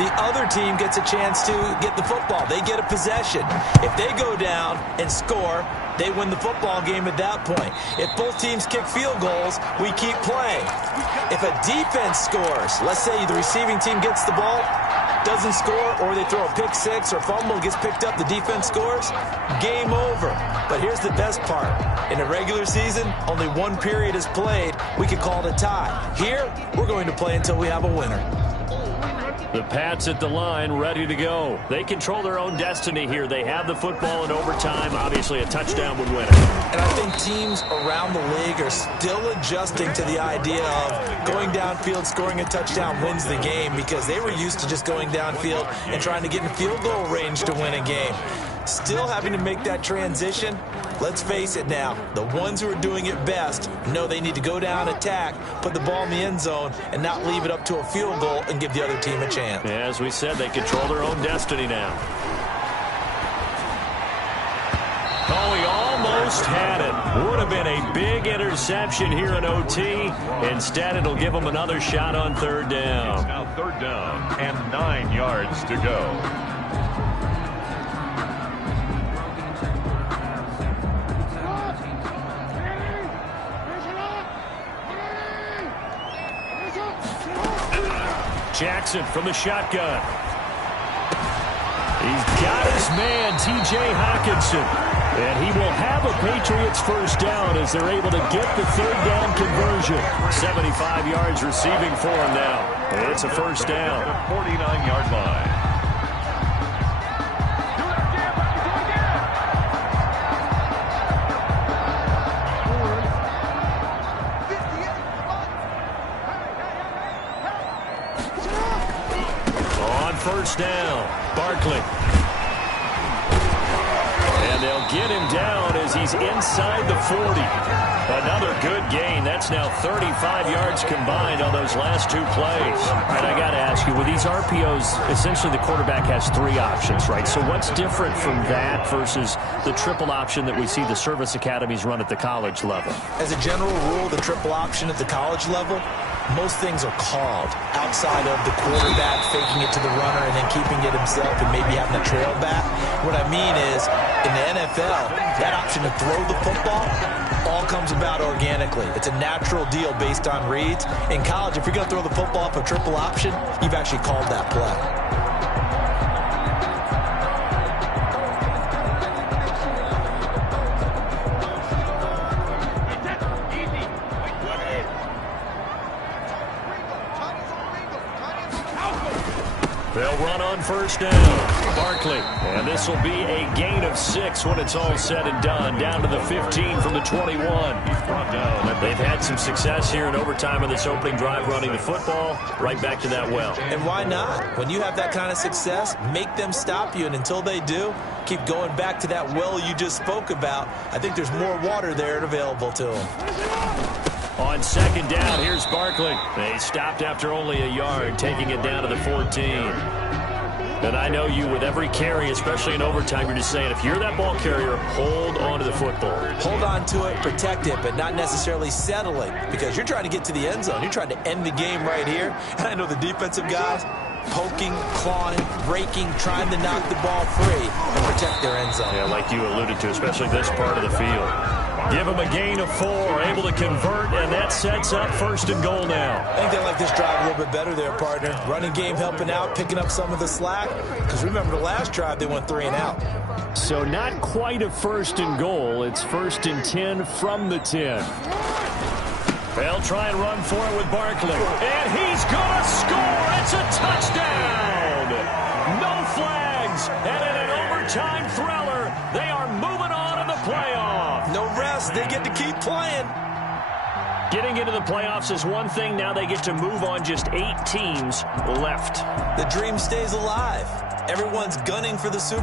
the other team gets a chance to get the football. They get a possession. If they go down and score, they win the football game at that point. If both teams kick field goals, we keep playing. If a defense scores, let's say the receiving team gets the ball, doesn't score, or they throw a pick six or fumble, gets picked up, the defense scores, game over. But here's the best part. In a regular season, only one period is played. We could call it a tie. Here, we're going to play until we have a winner. The Pats at the line, ready to go. They control their own destiny here. They have the football in overtime. Obviously, a touchdown would win it. And I think teams around the league are still adjusting to the idea of going downfield, scoring a touchdown wins the game, because they were used to just going downfield and trying to get in field goal range to win a game. Still having to make that transition. Let's face it now, the ones who are doing it best know they need to go down, attack, put the ball in the end zone, and not leave it up to a field goal and give the other team a chance. As we said, they control their own destiny now. Oh, he almost had it. Would have been a big interception here in OT. Instead, it'll give them another shot on third down. It's now third down and 9 yards to go. Jackson from the shotgun. He's got his man, T.J. Hockenson. And he will have a Patriots first down as they're able to get the third down conversion. 75 yards receiving for him now. It's a first down. 49-yard line. First down, Barkley. And they'll get him down as he's inside the 40. Another good gain. That's now 35 yards combined on those last two plays. All right, I got to ask you, with these RPOs, essentially the quarterback has three options, right? So what's different from that versus the triple option that we see the service academies run at the college level? As a general rule, the triple option at the college level, most things are called outside of the quarterback faking it to the runner and then keeping it himself and maybe having a trail back. What I mean is, in the NFL, that option to throw the football all comes about organically. It's a natural deal based on reads. In college, if you're going to throw the football up a triple option, you've actually called that play. They'll run on first down. Barkley. And this will be a gain of 6 when it's all said and done. Down to the 15 from the 21. They've had some success here in overtime in this opening drive running the football. Right back to that well. And why not? When you have that kind of success, make them stop you. And until they do, keep going back to that well you just spoke about. I think there's more water there available to them. On second down, here's Barkley. They stopped after only a yard, taking it down to the 14. And I know you, with every carry, especially in overtime, you're just saying, if you're that ball carrier, hold on to the football. Hold on to it, protect it, but not necessarily settling, because you're trying to get to the end zone. You're trying to end the game right here. And I know the defensive guys poking, clawing, breaking, trying to knock the ball free and protect their end zone. Yeah, like you alluded to, especially this part of the field. Give them a gain of 4, able to convert, and that sets up first and goal now. I think they like this drive a little bit better there, partner. Running game helping out, picking up some of the slack. Because remember, the last drive, they went 3 and out. So not quite a first and goal. It's first and 10 from the 10. They'll try and run for it with Barkley. And he's going to score. It's a touchdown! No flags, and in an overtime thriller, they are moving on in the playoff. No rest. They get to keep playing. Getting into the playoffs is one thing. Now they get to move on. Just 8 teams left. The dream stays alive. Everyone's gunning for the Super